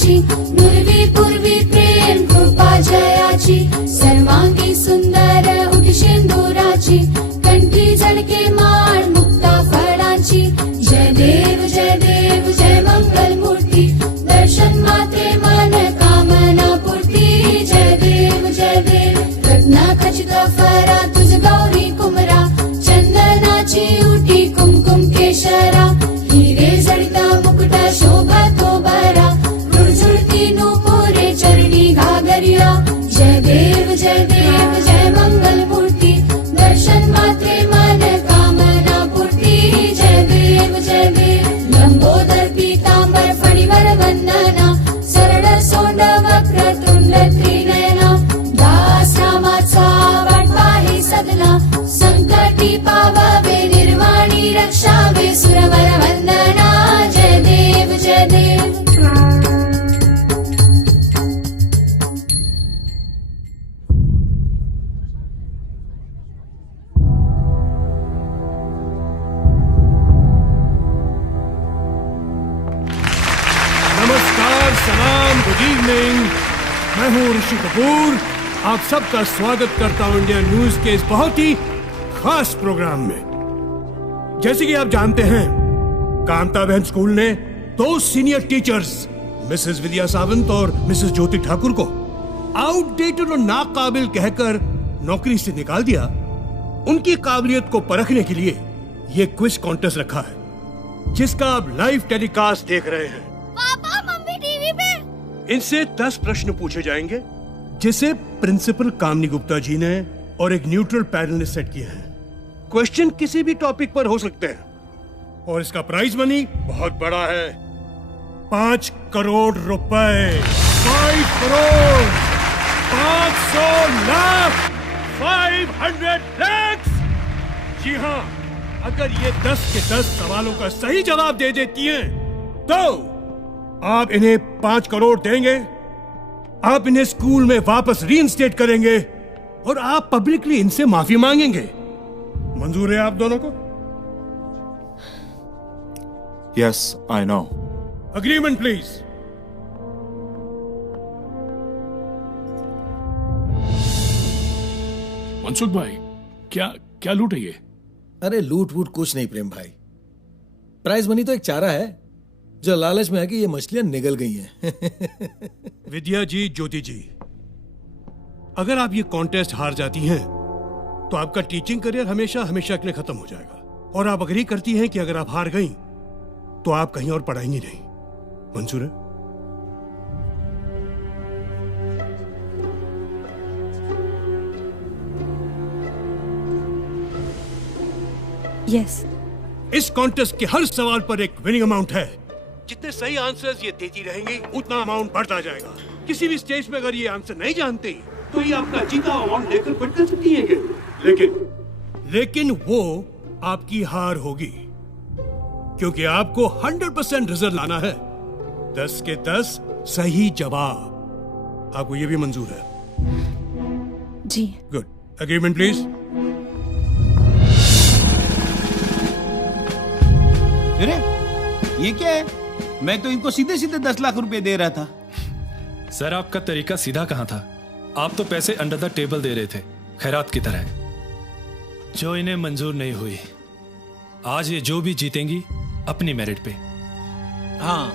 Nurvi Purvi Prem कृपा जयाची सर्वांगी सुंदर उठी शेंदुराची कंठी झळके माळ मुक्ता फळांची जय देव जय मंगल मूर्ती दर्शन मात्रे मन कामना पूर्ती जय देव रत्ना खचित फरा तुझ गौरी कुमरा चंदनाची उठी कुमकुम केशरा हिरे जडिता मुकुटा शोभा तो बरा नूपुरे चरणी घागरिया जय देव जय मंगल मूर्ती दर्शन मात्रे मन कामना पूर्ती जय देव लंबोदर पीतांबर फणीवर वंदना सरळ सोंड वक्र तुंड त्रिनयना दास रामाचा वाटपाही सदना संकटी पावावे निर्वाणी रक्षावे सुरवर वंदना जय देव मैं हूं ऋषि कपूर, आप सबका स्वागत करता हूं इंडिया न्यूज के इस बहुत ही खास प्रोग्राम में। जैसे कि आप जानते हैं, कांता बहन स्कूल ने 2 सीनियर टीचर्स मिसेस विद्या सावंत और मिसेस ज्योति ठाकुर को आउटडेटेड और नाकाबिल कहकर नौकरी से निकाल दिया। उनकी काबिलियत को परखने के लिए ये क्विज कॉन्टेस्ट रखा है, जिसका आप लाइव टेलीकास्ट देख रहे हैं। पापा मम्मी टीवी पे। इनसे 10 प्रश्न पूछे जाएंगे, जिसे प्रिंसिपल कामनी गुप्ता जी ने और एक न्यूट्रल पैनल ने सेट किया है। क्वेश्चन किसी भी टॉपिक पर हो सकते हैं और इसका प्राइज मनी बहुत बड़ा है, 5 करोड़ रुपए। 5 करोड़ 500 लाख 500 lakhs। जी हाँ, अगर ये 10 के 10 सवालों का सही जवाब दे देती हैं, तो आप इन्हें 5 करोड़ देंगे, आप इन्हें स्कूल में वापस रीइंस्टेट करेंगे और आप पब्लिकली इनसे माफी मांगेंगे। मंजूर है आप दोनों को? Yes, I know. Agreement, please. Mansukh भाई, क्या लूट है ये? अरे लूट वूट कुछ नहीं प्रेम भाई, प्राइज मनी तो एक चारा है जो लालच में है कि ये मछलियां निगल गई हैं। विद्या जी, ज्योति जी, अगर आप ये कॉन्टेस्ट हार जाती हैं, तो आपका टीचिंग करियर हमेशा हमेशा के लिए खत्म हो जाएगा। और आप अग्री करती हैं कि अगर आप हार गई तो आप कहीं और पढ़ाएंगी नहीं। मंजूर है? यस। इस कॉन्टेस्ट के हर सवाल पर एक विनिंग अमाउंट है। जितने सही आंसर्स ये देती रहेंगी, उतना अमाउंट बढ़ता जाएगा। किसी भी स्टेज पे अगर ये आंसर नहीं जानती, तो ये अपना जीता अमाउंट लेकर क्विट कर सकती हैं। लेकिन वो आपकी हार होगी। क्योंकि आपको 100% रिजल्ट लाना है। 10 के 10 सही जवाब। आपको ये भी मंजूर है? जी। गुड। Agreement please. अरे ये क्या है? मैं तो इनको सीधे सीधे 10 लाख रुपए दे रहा था। सर आपका तरीका सीधा कहाँ था? आप तो पैसे अंडर द टेबल दे रहे थे, खैरात की तरह, जो इन्हें मंजूर नहीं हुई। आज ये जो भी जीतेंगी अपनी मेरिट पे। हाँ।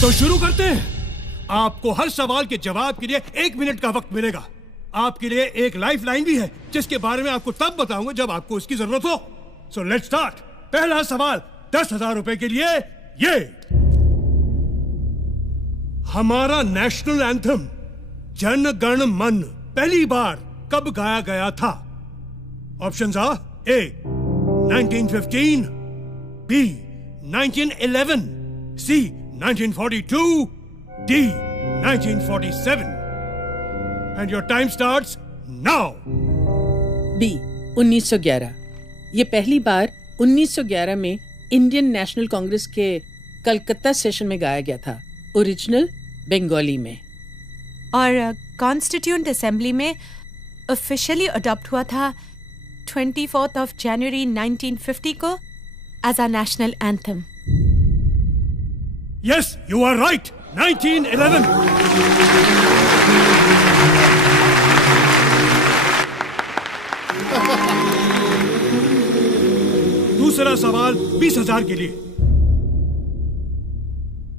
तो शुरू करते हैं। आपको हर सवाल के जवाब के लिए 1 मिनट का वक्त मिलेगा। आपके लिए एक लाइफ लाइन भी है जिसके बारे में आपको तब बताऊंगा जब आपको इसकी जरूरत हो। So let's start. पहला सवाल 10,000 रुपए के लिए। ये हमारा नेशनल एंथम जन गण मन पहली बार कब गाया गया था? Options are A 1915, B 1911, C 1942, D 1947. And your time starts now. B 1911। ये पहली बार 1911 में इंडियन नेशनल कांग्रेस के कलकत्ता सेशन में गाया गया था, ओरिजिनल बंगाली में। और कॉन्स्टिट्यूएंट असेंबली में ऑफिशियली अडॉप्ट हुआ था 24th of January 1950 को as a national anthem. Yes, you are right. 1911. दूसरा सवाल 20,000 के लिए।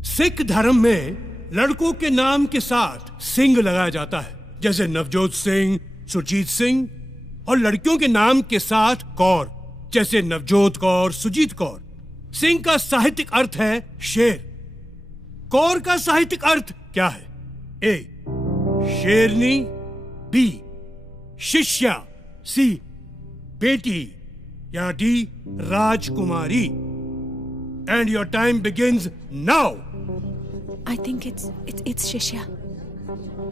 सिख धर्म में लड़कों के नाम के साथ सिंह लगाया जाता है, जैसे नवजोत सिंह, सुरजीत सिंह, और लड़कियों के नाम के साथ कौर, जैसे नवजोत कौर, सुजीत कौर। सिंह का साहित्यिक अर्थ है शेर। कौर का साहित्यिक अर्थ क्या है? ए शेरनी, बी शिष्या, सी बेटी, या D Rajkumari. And your time begins now. I think it's शिष्या।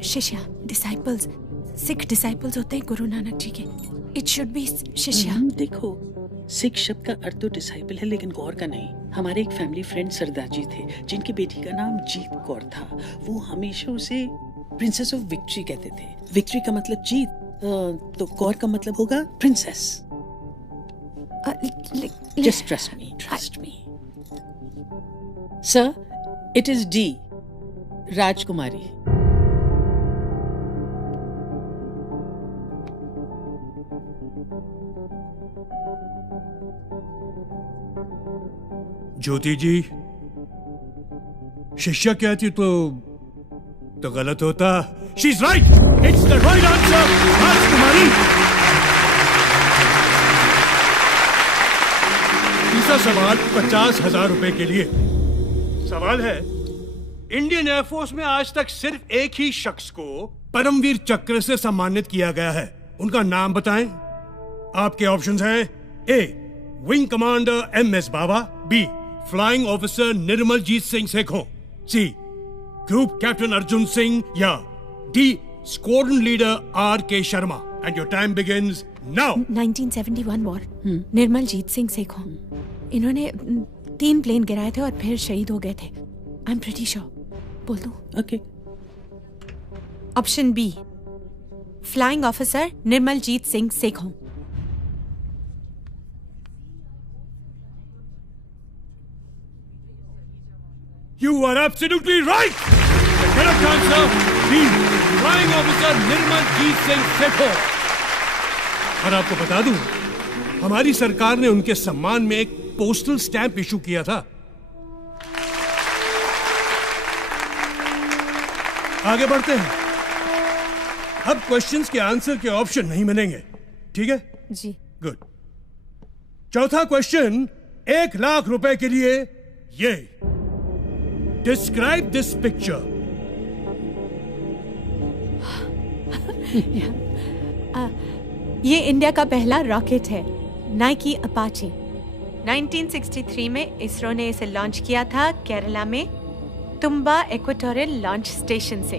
शिष्या डिसाइपल्स, सिख डिसाइपल्स होते हैं गुरु नानक जी के। इट शुड बी शिष्या। देखो, सिख शब्द का अर्थ तो डिसाइपल है, लेकिन कौर का नहीं। हमारे एक फैमिली फ्रेंड सरदार जी थे, जिनकी बेटी का नाम जीत कौर था। वो हमेशा उसे प्रिंसेस ऑफ विक्ट्री कहते थे। विक्ट्री का मतलब जीत, तो कौर का मतलब होगा princess. Just trust me, trust me. Sir, it is D, राजकुमारी। ज्योति जी, शिष्या कहती तो गलत होता। She's right. It's the right answer, राजकुमारी। तीसरा सवाल 50,000 रुपए के लिए। सवाल है, इंडियन एयरफोर्स में आज तक सिर्फ एक ही शख्स को परमवीर चक्र से सम्मानित किया गया है। उनका नाम बताएं। आपके ऑप्शंस हैं A wing commander MS Bawa, B flying officer Nirmaljit Singh Sekhon, C group captain Arjun Singh, या D squadron leader RK Sharma. And your time begins now. 1971 war, Nirmaljit Singh Sekhon. इन्होंने 3 प्लेन गिराए थे और फिर शहीद हो गए थे। I am pretty sure. बोल दूं? Okay. Option B flying officer Nirmaljit Singh Sekhon. You are absolutely right. The correct answer B, Flying Officer Nirmaljit Singh Sekhon. और आपको बता दूं, हमारी सरकार ने उनके सम्मान में एक पोस्टल स्टैंप इशू किया था। आगे बढ़ते हैं। अब क्वेश्चंस के आंसर के ऑप्शन नहीं मिलेंगे, ठीक है? जी। गुड। चौथा क्वेश्चन 1 लाख रुपए के लिए। ये डिस्क्राइब दिस पिक्चर। ये इंडिया का पहला रॉकेट है, नाइकी अपाचे। 1963 में इसरो ने इसे लॉन्च किया था केरला में तुम्बा इक्वेटोरियल लॉन्च स्टेशन से।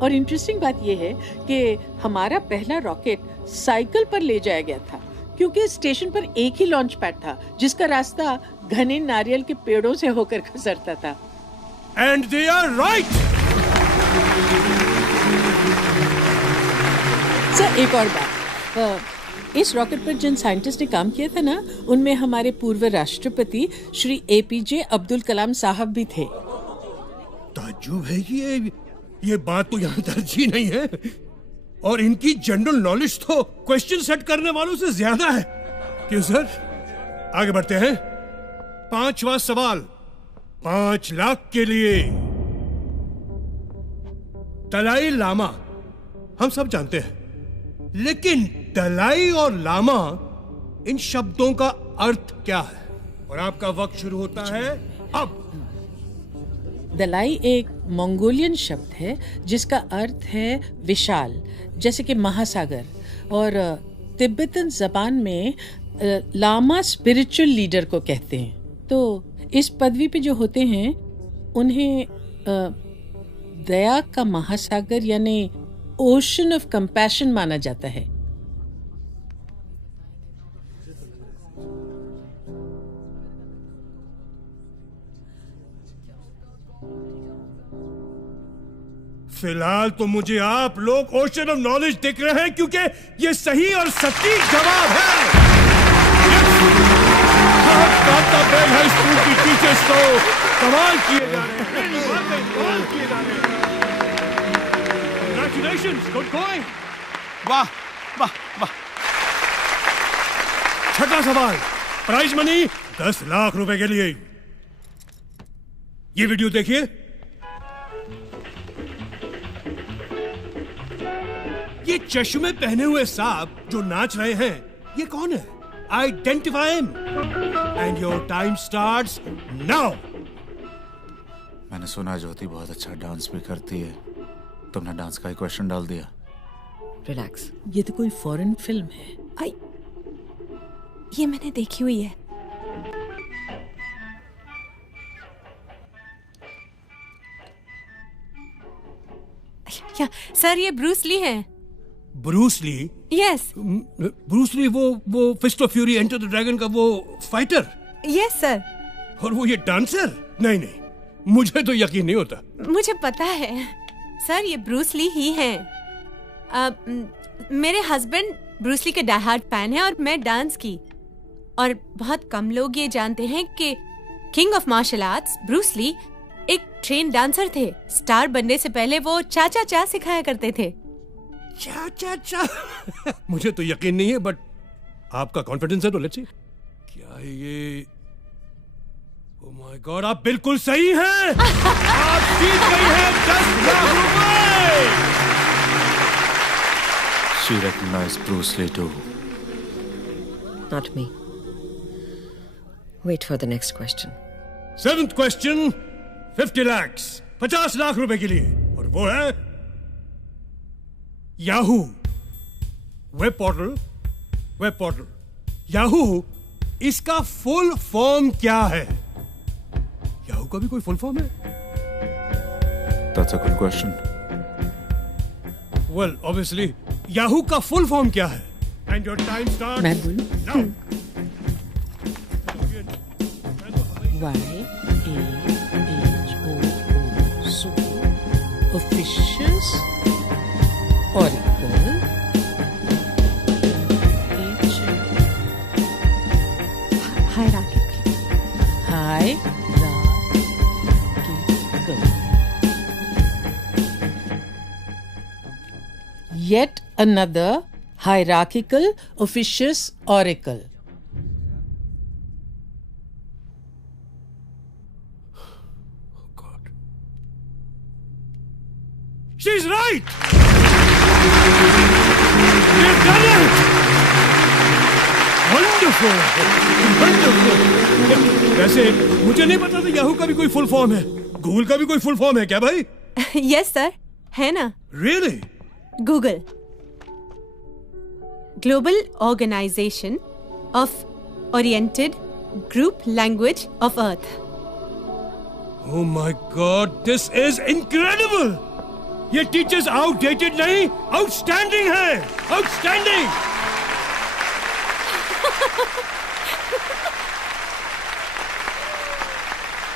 और इंटरेस्टिंग बात यह है कि हमारा पहला रॉकेट साइकिल पर ले जाया गया था, क्योंकि स्टेशन पर एक ही लॉन्च पैड था जिसका रास्ता घने नारियल के पेड़ों से होकर गुजरता था। And they are right. Sir एक और बात, इस रॉकेट पर जिन साइंटिस्ट ने काम किया था ना, उनमें हमारे पूर्व राष्ट्रपति श्री APJ अब्दुल कलाम साहब भी थे। ताज्जुब है कि ये बात तो यहाँ दर्ज ही नहीं है, और इनकी जनरल नॉलेज तो क्वेश्चन सेट करने वालों से ज्यादा है। क्यों सर? आगे बढ़ते हैं। 5वां सवाल 5 लाख के लिए। दलाई लामा हम सब जानते हैं, लेकिन दलाई और लामा इन शब्दों का अर्थ क्या है? और आपका वक्त शुरू होता है अब। दलाई एक मंगोलियन शब्द है जिसका अर्थ है विशाल, जैसे कि महासागर, और तिब्बतन जबान में लामा स्पिरिचुअल लीडर को कहते हैं। तो इस पदवी पे जो होते हैं उन्हें दया का महासागर यानी ओशन ऑफ कंपैशन माना जाता है। फिलहाल तो मुझे आप लोग ओशन ऑफ नॉलेज दिख रहे हैं, क्योंकि ये सही और सटीक जवाब है। हाई स्कूल की टीचर्स तो कमाल किए जा रहे हैं, कमाल किए जा रहे हैं। Congratulations, good going. वाह वाह वाह। छठा सवाल, प्राइज मनी 10 लाख रुपए के लिए। ये वीडियो देखिए। ये चश्मे पहने हुए साहब जो नाच रहे हैं, ये कौन है? Identify him and your time starts now. मैंने सुना ज्योति बहुत अच्छा डांस भी करती है। तुमने डांस का ही क्वेश्चन डाल दिया। रिलैक्स। ये तो कोई फॉरेन फिल्म है। आई, ये मैंने देखी हुई है। क्या सर, ये ब्रूस ली है? Bruce Lee? Yes. Bruce Lee वो Fist of Fury Enter the Dragon का वो फाइटर? Yes sir. और वो ये डांसर? नहीं नहीं, मुझे तो यकीन नहीं होता। मुझे पता है सर, ये ब्रूस ली ही है। मेरे हस्बैंड ब्रूस ली के डाई हार्ड फैन है और मैं डांस की। और बहुत कम लोग ये जानते हैं कि king of martial arts Bruce Lee एक ट्रेन डांसर थे। स्टार बनने से पहले वो चा चा सिखाया करते थे। चा मुझे तो यकीन नहीं है, बट आपका कॉन्फिडेंस है तो लेट्स सी। क्या है ये? ओह माय गॉड, आप बिल्कुल सही हैं। आप जीत गई हैं 10 लाख रुपए। She recognized Bruce Lee too. Not me. Wait for the next question. 7th question, 50 lakhs, 50 lakh रुपए के लिए, और वो है याहू वेब पोर्टल। याहू, इसका फुल फॉर्म क्या है? याहू का भी कोई फुल फॉर्म है? That's a good question. Well, obviously, Yahoo का फुल फॉर्म क्या है? And your time starts मैं बोलूं? now. YAHOO, officious, Oracle, hierarchical. Yet another hierarchical, officious oracle. She's right! We've done it! Wonderful! Wonderful! वैसे मुझे नहीं पता था याहू का भी कोई फुल फॉर्म है। गूगल का भी कोई फुल फॉर्म है क्या भाई? यस सर, है ना। Really? Google, global organisation of oriented group language of earth. Oh my God, this is incredible! ये टीचर्स आउटडेटेड नहीं, आउटस्टैंडिंग है, आउटस्टैंडिंग।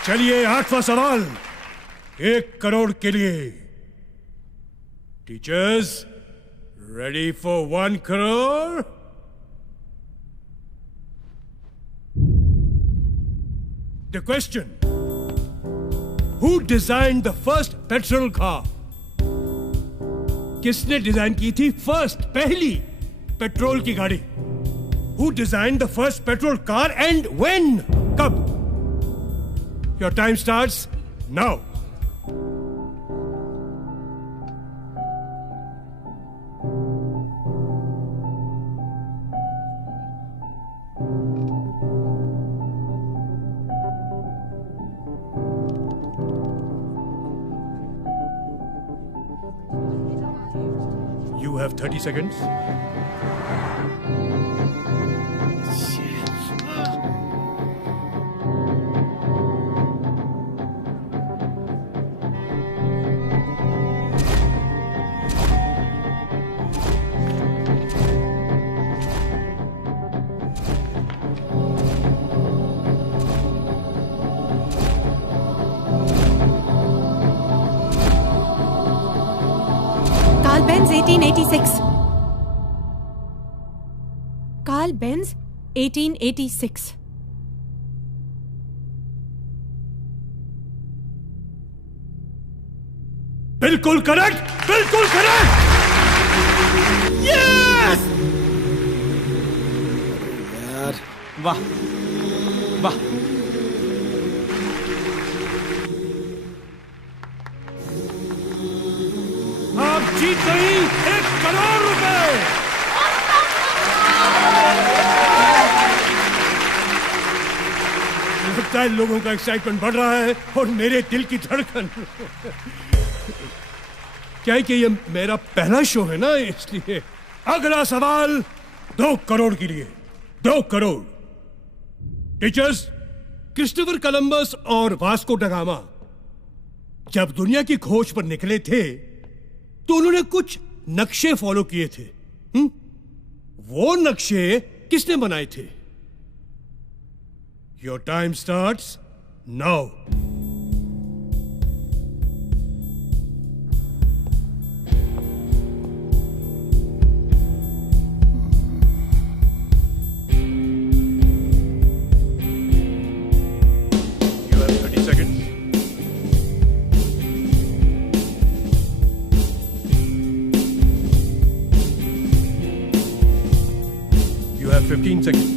चलिए 8वां सवाल 1 करोड़ के लिए। Teachers ready for 1 crore? The question: Who designed the first petrol car? किसने design की थी पहली पेट्रोल की गाड़ी? Who designed the first petrol car and when? कब? Your time starts now. You have 30 seconds. Carl Benz 1886. Carl Benz 1886. बिल्कुल correct, बिल्कुल correct. Yes! यार वाह वाह। आप जीत गई 1 करोड़ रुपए। लगता है लोगों का एक्साइटमेंट बढ़ रहा है और मेरे दिल की धड़कन। क्या है कि ये मेरा पहला शो है ना, इसलिए। अगला सवाल 2 करोड़ के लिए। 2 करोड़। टीचर्स, क्रिस्टोफर कोलंबस और वास्को ड गामा जब दुनिया की खोज पर निकले थे तो उन्होंने कुछ नक्शे फॉलो किए थे। वो नक्शे किसने बनाए थे? Your time starts now. You have 30 seconds. You have 15 seconds.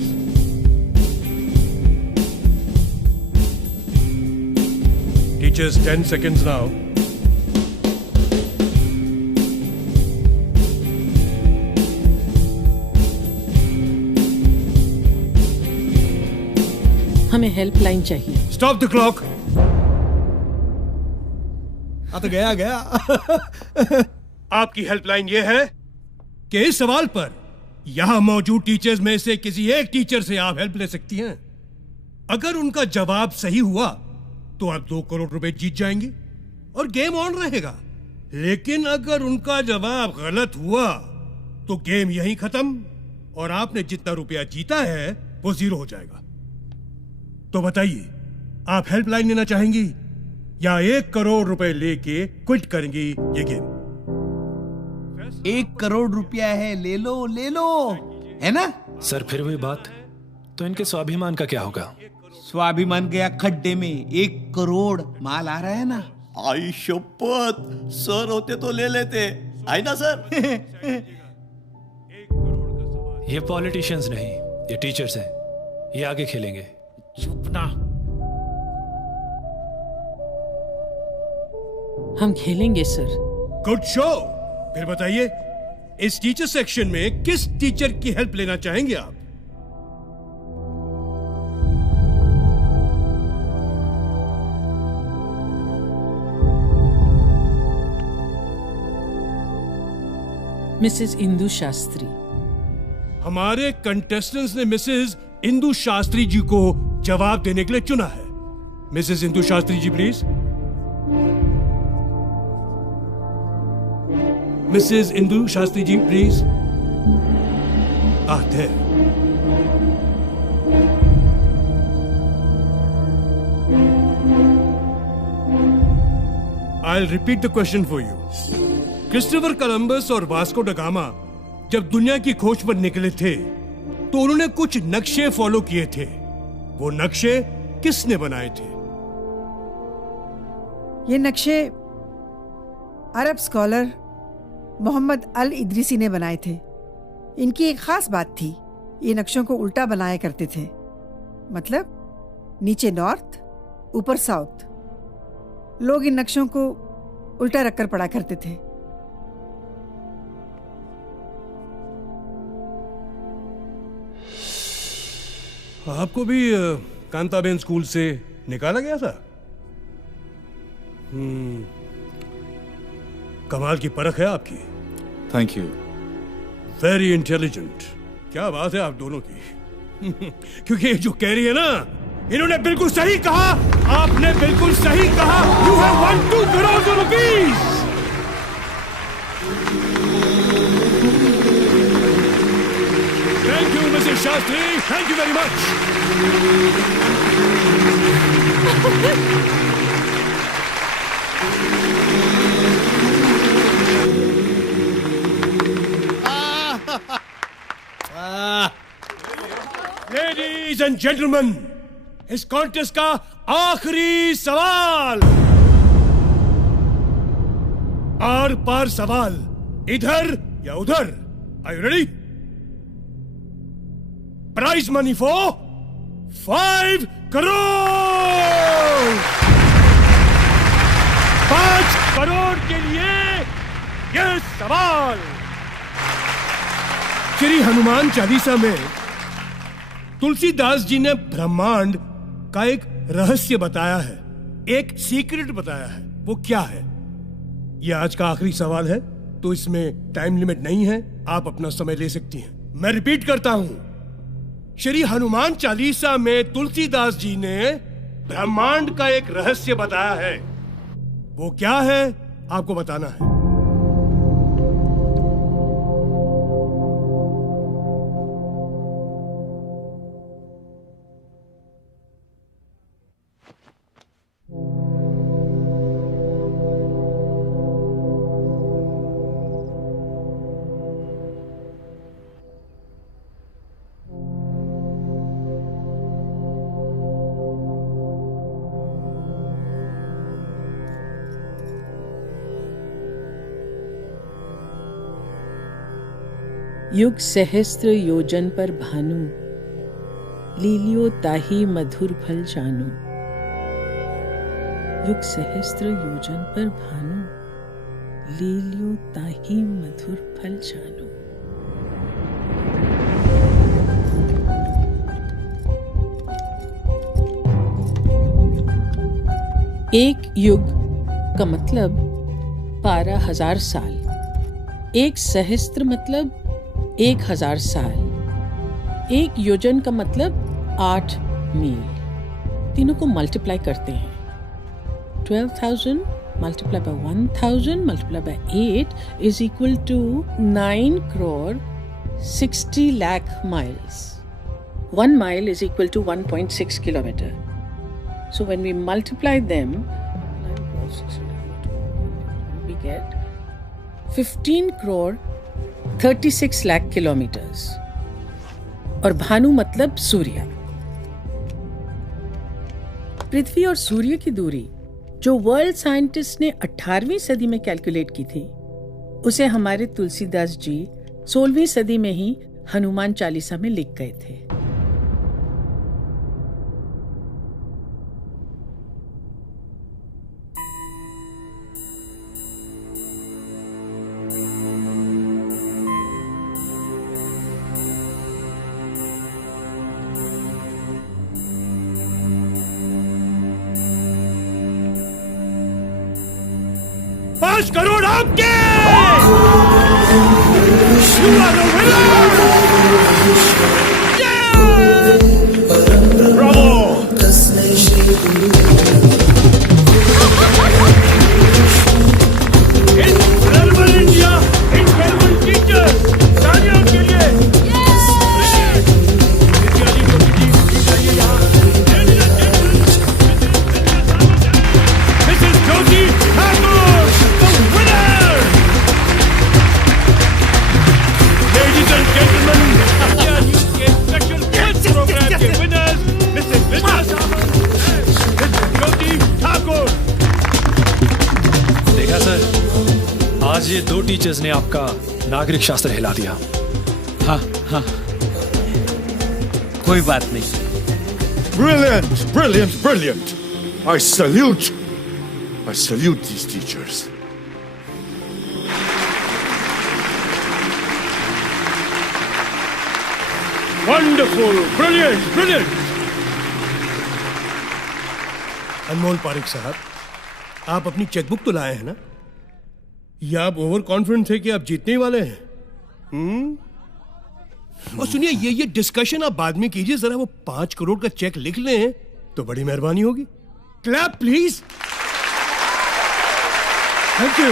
Teachers, 10 seconds now. हमें हेल्पलाइन चाहिए। Stop the clock. तो गया आपकी हेल्पलाइन ये है कि इस सवाल पर यहां मौजूद टीचर्स में से किसी एक टीचर से आप हेल्प ले सकती हैं। अगर उनका जवाब सही हुआ तो आप 2 करोड़ रुपए जीत जाएंगे और गेम ऑन रहेगा। लेकिन अगर उनका जवाब गलत हुआ तो गेम यहीं खत्म और आपने जितना रुपया जीता है वो 0 हो जाएगा। तो बताइए, आप हेल्पलाइन लेना चाहेंगी या 1 करोड़ रुपए लेके क्विट करेंगी ये गेम? 1 करोड़ रुपया है, ले लो, है ना? सर फिर वही बात, तो इनके स्वाभिमान का क्या होगा? स्वाभिमान गया खड्डे में। 1 करोड़ माल आ रहा है ना। आई शपथ, सर होते तो ले लेते, आई ना सर? ये पॉलिटिशियंस नहीं, ये टीचर्स हैं। ये आगे खेलेंगे। चुप ना। हम खेलेंगे सर। Good show. फिर बताइए, इस टीचर सेक्शन में किस टीचर की हेल्प लेना चाहेंगे आप? मिसेस इंदु शास्त्री। हमारे कंटेस्टेंट्स ने मिसेस इंदु शास्त्री जी को जवाब देने के लिए चुना है। Mrs Indu Shastri ji please. Mrs Indu Shastri ji please. आते हैं। I'll repeat the question for you. Christopher Columbus और वास्को ड गामा जब दुनिया की खोज पर निकले थे तो उन्होंने कुछ नक्शे फॉलो किए थे। वो नक्शे किसने बनाए थे? ये नक्शे अरब स्कॉलर मोहम्मद अल इदरीसी ने बनाए थे। इनकी एक खास बात थी, ये नक्शों को उल्टा बनाया करते थे, मतलब नीचे नॉर्थ ऊपर साउथ। लोग इन नक्शों को उल्टा रखकर पढ़ा करते थे। आपको भी कांताबेन स्कूल से निकाला गया था? कमाल की परख है आपकी। Thank you. Very intelligent. क्या बात है आप दोनों की। क्योंकि ये जो कह रही है ना, इन्होंने बिल्कुल सही कहा। आपने बिल्कुल सही कहा। You have won 2 crore rupees. Thank you mister Shastri, thank you very much. Ladies and gentleman, इस कॉन्टेस्ट का आखिरी सवाल। आर पार सवाल, इधर या उधर। Are you ready? Prize money for 5 crore. 5 crore के लिए यह सवाल। श्री हनुमान चालीसा में तुलसीदास जी ने ब्रह्मांड का एक रहस्य बताया है, एक सीक्रेट बताया है। वो क्या है? यह आज का आखिरी सवाल है, तो इसमें टाइम लिमिट नहीं है, आप अपना समय ले सकती हैं। मैं रिपीट करता हूं, श्री हनुमान चालीसा में तुलसीदास जी ने ब्रह्मांड का एक रहस्य बताया है। वो क्या है आपको बताना है। युग सहस्त्र योजन पर भानु, लीलियो ताही मधुर फल जानू। युग सहस्त्र योजन पर भानु, लीलियो ताही मधुर फल जानू। एक युग का मतलब 12,000 साल। एक सहस्त्र मतलब 1,000 साल। एक योजन का मतलब 8 मील। तीनों को मल्टीप्लाई करते हैं। 12,000 multiplied by 1,000 multiplied by 8 is equal to 9 crore 60 lakh miles. 1 mile is equal to 1.6 kilometer. So when we multiply them, we get 15 crore 36 lakh kilometres. और भानु मतलब सूर्य। पृथ्वी और सूर्य की दूरी जो वर्ल्ड साइंटिस्ट ने 18वीं सदी में कैलकुलेट की थी, उसे हमारे तुलसीदास जी 16वीं सदी में ही हनुमान चालीसा में लिख गए थे। करोड़ आपके। You are the winner! Yeah! Bravo! Incredible India! Incredible teachers! तालियां उनके लिए! This is Jyoti Thakur! Teachers ने आपका नागरिक शास्त्र हिला दिया। हाँ हाँ, कोई बात नहीं। Brilliant, brilliant, brilliant. I salute these teachers. Wonderful, brilliant, brilliant. Anmol Pareek साहब, आप अपनी चेकबुक तो लाए हैं ना? या आप ओवर कॉन्फिडेंट थे कि आप जीतने ही वाले हैं? और सुनिए, ये डिस्कशन आप बाद में कीजिए, जरा वो 5 करोड़ का चेक लिख लें तो बड़ी मेहरबानी होगी। Clap please. Thank you.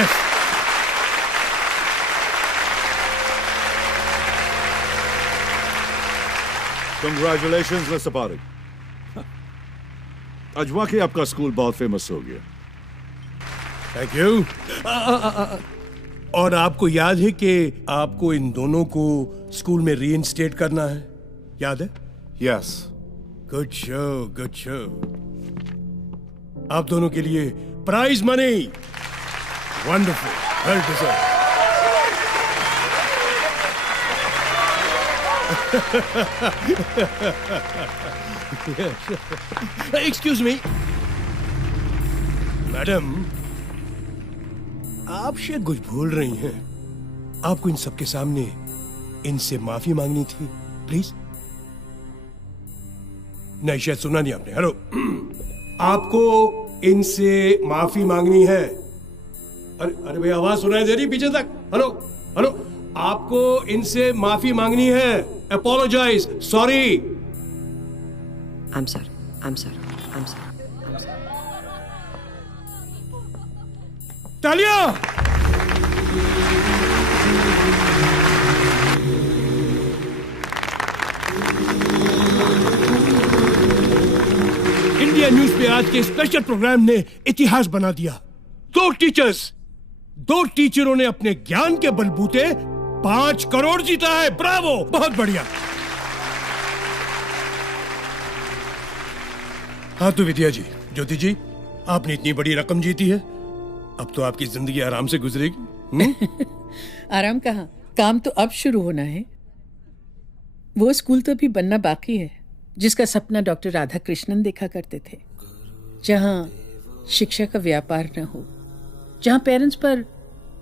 Yes. Congratulations, Mr. Pareek. आज वाकई आपका स्कूल बहुत फेमस हो गया। Thank you. और आपको याद है कि आपको इन दोनों को स्कूल में रीइंस्टेट करना है, याद है? Yes. Good show, good show. आप दोनों के लिए prize money. Wonderful, well deserve. Excuse me madam, आप शायद कुछ भूल रही हैं। आपको इन सबके सामने इनसे माफी मांगनी थी, प्लीज। नहीं, शायद सुना नहीं आपने। हेलो, आपको इनसे माफी मांगनी है। अरे भैया, आवाज सुनाई दे रही पीछे तक? हेलो हेलो, आपको इनसे माफी मांगनी है। Apologise, sorry. I'm sorry. I'm sorry. I'm sorry. तालियां! इंडिया न्यूज पे आज के स्पेशल प्रोग्राम ने इतिहास बना दिया। 2 टीचरों ने अपने ज्ञान के बलबूते 5 करोड़ जीता है। ब्रावो, बहुत बढ़िया। हाँ तो विद्या जी, ज्योति जी, आपने इतनी बड़ी रकम जीती है, अब तो आपकी जिंदगी आराम से गुजरेगी। आराम कहाँ, काम तो अब शुरू होना है। वो स्कूल तो अभी बनना बाकी है जिसका सपना डॉक्टर राधा कृष्णन देखा करते थे, जहाँ शिक्षा का व्यापार न हो, जहाँ पेरेंट्स पर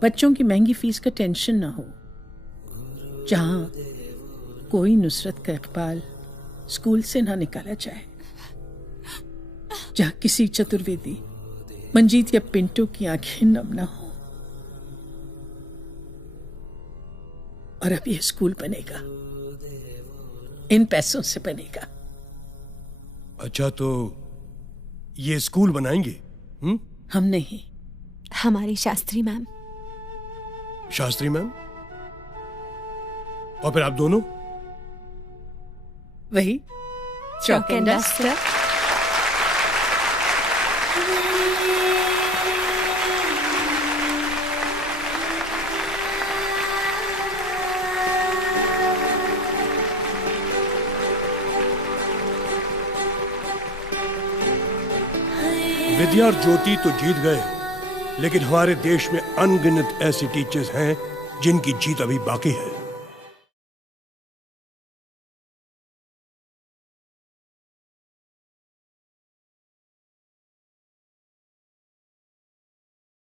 बच्चों की महंगी फीस का टेंशन न हो, जहाँ कोई नुसरत का इकबाल स्कूल से ना निकाला जाए, जहाँ किसी चतुर्वेदी, मंजीत या पिंटो की आंखें नम ना हो। और अब ये स्कूल बनेगा, इन पैसों से बनेगा। अच्छा, तो ये स्कूल बनाएंगे? हम नहीं, हमारी शास्त्री मैम। शास्त्री मैम? और फिर आप दोनों? वही चॉक एंड डस्टर। विद्या और ज्योति तो जीत गए, लेकिन हमारे देश में अनगिनत ऐसे टीचर्स हैं जिनकी जीत अभी बाकी है।